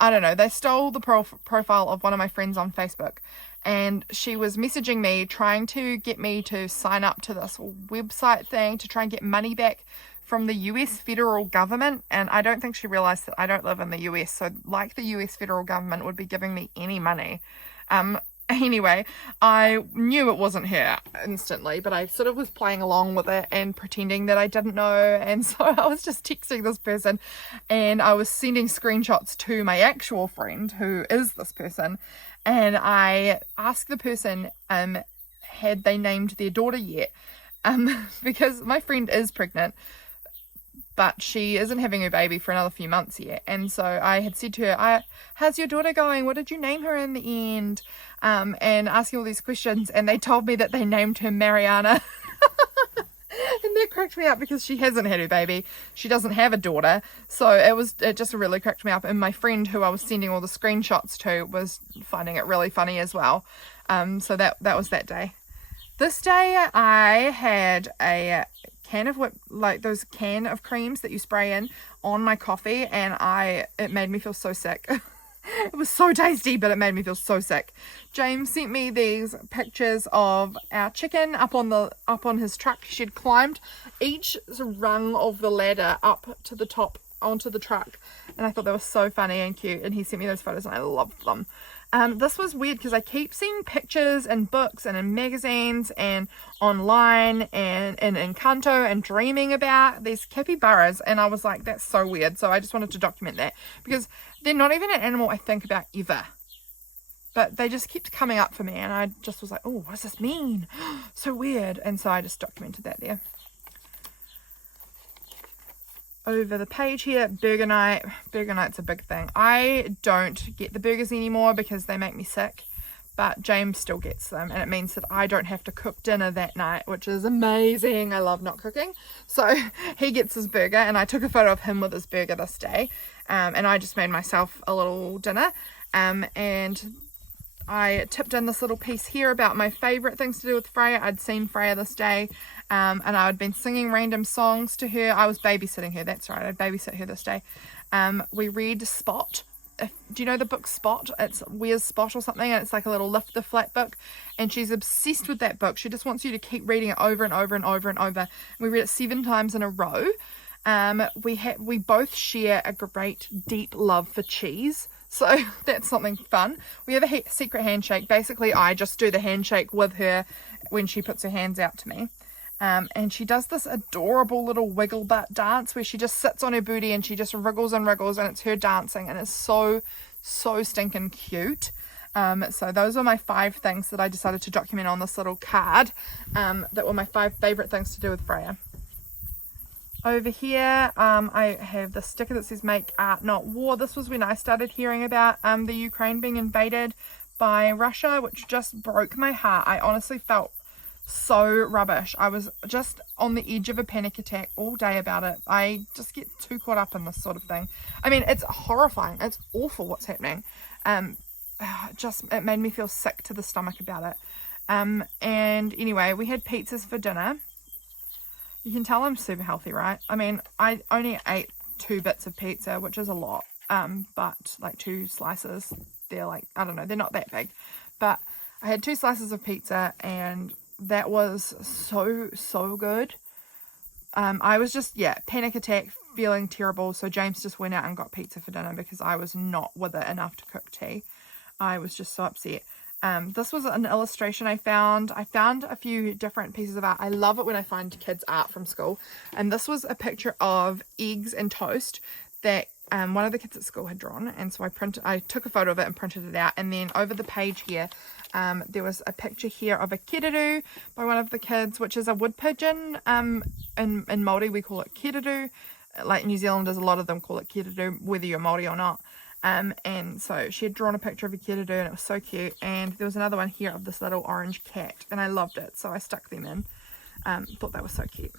I don't know, they stole the profile of one of my friends on Facebook, and she was messaging me trying to get me to sign up to this website thing to try and get money back from the US federal government. And I don't think she realized that I don't live in the US, so like the US federal government would be giving me any money. Anyway, I knew it wasn't her instantly, but I sort of was playing along with it and pretending that I didn't know. And so I was just texting this person, and I was sending screenshots to my actual friend who is this person. And I asked the person, had they named their daughter yet? Because my friend is pregnant, but she isn't having her baby for another few months yet. And so I had said to her, how's your daughter going? What did you name her in the end? And asking all these questions, and they told me that they named her Mariana. And that cracked me up because she hasn't had her baby. She doesn't have a daughter. So it just really cracked me up. And my friend who I was sending all the screenshots to was finding it really funny as well. So that was that day. This day I had a can of those can of creams that you spray in on my coffee, and it made me feel so sick. It was so tasty, but it made me feel so sick. James sent me these pictures of our chicken up on his truck. She'd climbed each rung of the ladder up to the top onto the truck, and I thought they were so funny and cute, and he sent me those photos and I loved them. This was weird because I keep seeing pictures in books and in magazines and online and in Encanto and dreaming about these capybaras, and I was like, that's so weird. So I just wanted to document that because they're not even an animal I think about ever, but they just kept coming up for me, and I just was like, oh, what does this mean? So weird. And so I just documented that there. Over the page here, burger night. Burger night's a big thing. I don't get the burgers anymore because they make me sick, but James still gets them, and it means that I don't have to cook dinner that night, which is amazing. I love not cooking. So he gets his burger, and I took a photo of him with his burger this day, and I just made myself a little dinner, and I tipped in this little piece here about my favourite things to do with Freya. I'd seen Freya this day, and I'd been singing random songs to her. I was babysitting her, that's right, I'd babysit her this day. We read Spot. Do you know the book Spot? It's Where's Spot or something, and it's like a little lift the flat book, and she's obsessed with that book. She just wants you to keep reading it over and over and over and over. We read it 7 times in a row. We both share a great deep love for cheese. So that's something fun. We have a secret handshake. Basically, I just do the handshake with her when she puts her hands out to me. And she does this adorable little wiggle butt dance where she just sits on her booty and she just wriggles and wriggles, and it's her dancing, and it's so stinking cute. So those were my 5 things that I decided to document on this little card. That were my 5 favourite things to do with Freya. Over here, I have the sticker that says Make Art Not War. This was when I started hearing about the Ukraine being invaded by Russia, which just broke my heart. I honestly felt so rubbish. I was just on the edge of a panic attack all day about it. I just get too caught up in this sort of thing. I mean, it's horrifying. It's awful what's happening. It made me feel sick to the stomach about it. And anyway, we had pizzas for dinner. You can tell I'm super healthy, right? I mean, I only ate 2 bits of pizza, which is a lot. But like 2 slices, they're like, I don't know, they're not that big. But I had 2 slices of pizza, and that was so good. I was just, panic attack, feeling terrible. So James just went out and got pizza for dinner because I was not with it enough to cook tea. I was just so upset. This was an illustration I found. I found a few different pieces of art. I love it when I find kids' art from school. And this was a picture of eggs and toast that one of the kids at school had drawn. And so I took a photo of it and printed it out. And then over the page here, there was a picture here of a kiddo by one of the kids, which is a wood pigeon. In Māori, we call it kiddo. Like New Zealanders, a lot of them call it kiddo, whether you're Māori or not. And so she had drawn a picture of a kiddo, and it was so cute. And there was another one here of this little orange cat, and I loved it, so I stuck them in. Thought that was so cute.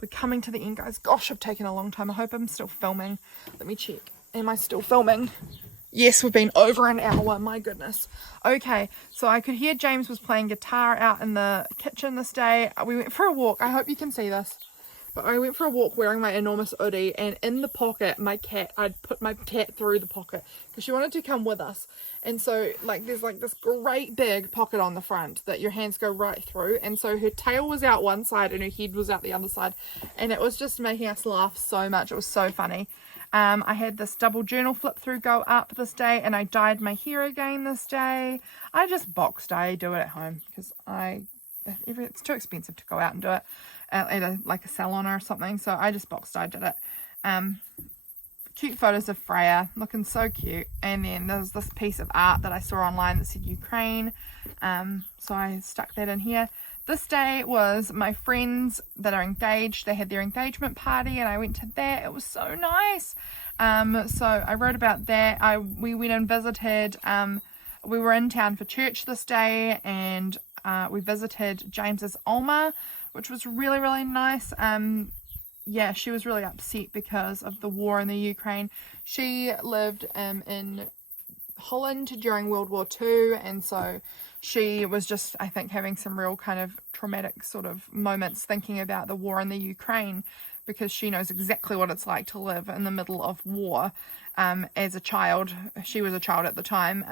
We're coming to the end, guys. Gosh, I've taken a long time. I hope I'm still filming. Let me check. Am I still filming? Yes, we've been over an hour. My goodness. Okay, so I could hear James was playing guitar out in the kitchen this day. We went for a walk. I hope you can see this. But I went for a walk wearing my enormous hoodie, and in the pocket, I'd put my cat through the pocket because she wanted to come with us. And so, like, there's like this great big pocket on the front that your hands go right through. And so her tail was out one side and her head was out the other side. And it was just making us laugh so much. It was so funny. I had this double journal flip through go up this day, and I dyed my hair again this day. I just box dye, do it at home because it's too expensive to go out and do it at a salon or something, so I just box dyed did it. Cute photos of Freya looking so cute, and then there's this piece of art that I saw online that said Ukraine, so I stuck that in here. This day was my friends that are engaged. They had their engagement party and I went to that. It was so nice. So I wrote about that. We went and visited, we were in town for church this day, and we visited James's Oma, which was really, really nice. She was really upset because of the war in the Ukraine. She lived in Holland during World War II, and so she was just, I think, having some real kind of traumatic sort of moments thinking about the war in the Ukraine, because she knows exactly what it's like to live in the middle of war as a child. She was a child at the time.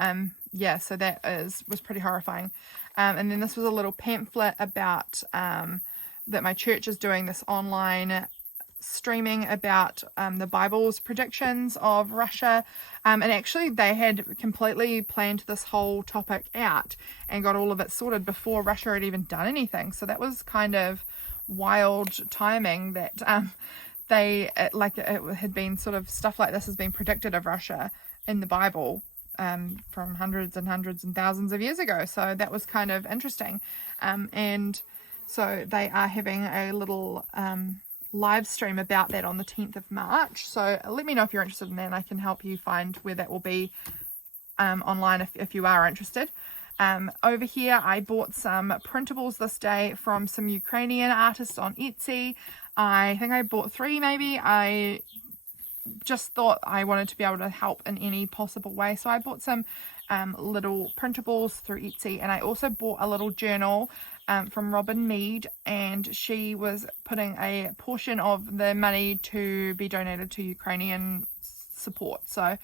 So that was pretty horrifying. And then this was a little pamphlet about that my church is doing this online streaming about the Bible's predictions of Russia, and actually they had completely planned this whole topic out and got all of it sorted before Russia had even done anything. So that was kind of wild timing that it had been sort of stuff like this has been predicted of Russia in the Bible from hundreds and hundreds and thousands of years ago. So that was kind of interesting. And so they are having a little live stream about that on the 10th of March. So let me know if you're interested in that, and I can help you find where that will be online if you are interested. Over here, I bought some printables this day from some Ukrainian artists on Etsy. I think I bought 3 maybe. I just thought I wanted to be able to help in any possible way. So I bought some little printables through Etsy, and I also bought a little journal from Mead, and she was putting a portion of the money to be donated to Ukrainian support. So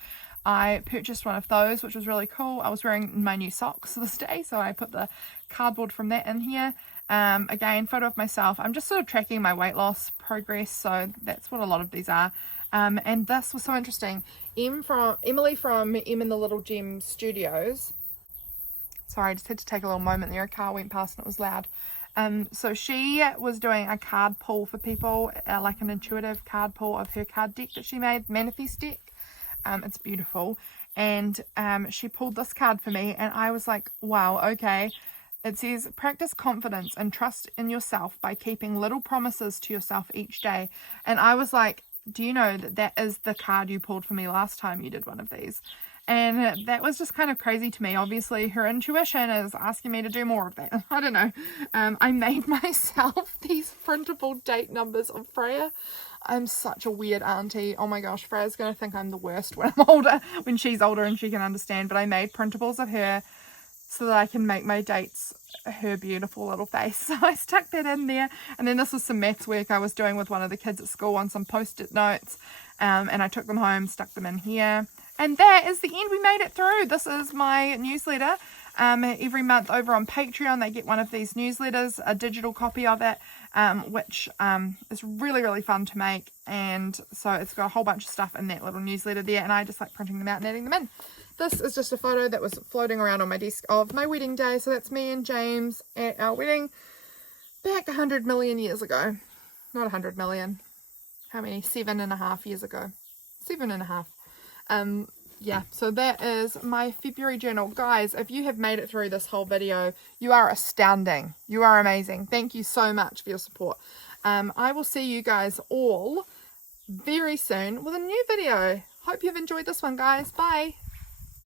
I purchased one of those, which was really cool. I was wearing my new socks this day, so I put the cardboard from that in here. Again, photo of myself. I'm just sort of tracking my weight loss progress, so that's what a lot of these are. And this was so interesting. Emily from and the Little Jem Studios. Sorry, I just had to take a little moment there. A car went past and it was loud. So she was doing a card pull for people, like an intuitive card pull of her card deck that she made, Manifest deck. It's beautiful. And she pulled this card for me, and I was like, wow, okay. It says, practice confidence and trust in yourself by keeping little promises to yourself each day. And I was like, do you know that is the card you pulled for me last time you did one of these? And that was just kind of crazy to me. Obviously her intuition is asking me to do more of that. I don't know. I made myself these printable date numbers of Freya. I'm such a weird auntie. Oh my gosh, Freya's going to think I'm the worst when I'm older, when she's older and she can understand. But I made printables of her so that I can make my dates her beautiful little face. So I stuck that in there. And then this was some maths work I was doing with one of the kids at school on some post-it notes. And I took them home, stuck them in here. And that is the end. We made it through. This is my newsletter. Every month over on Patreon, they get one of these newsletters, a digital copy of it, which is really, really fun to make. And so it's got a whole bunch of stuff in that little newsletter there, and I just like printing them out and adding them in. This is just a photo that was floating around on my desk of my wedding day. So that's me and James at our wedding back 100 million years ago. Not 100 million. How many? 7.5 years ago. 7.5. Yeah, so that is my February journal. Guys, if you have made it through this whole video, you are astounding. You are amazing. Thank you so much for your support. I will see you guys all very soon with a new video. Hope you've enjoyed this one, guys. Bye.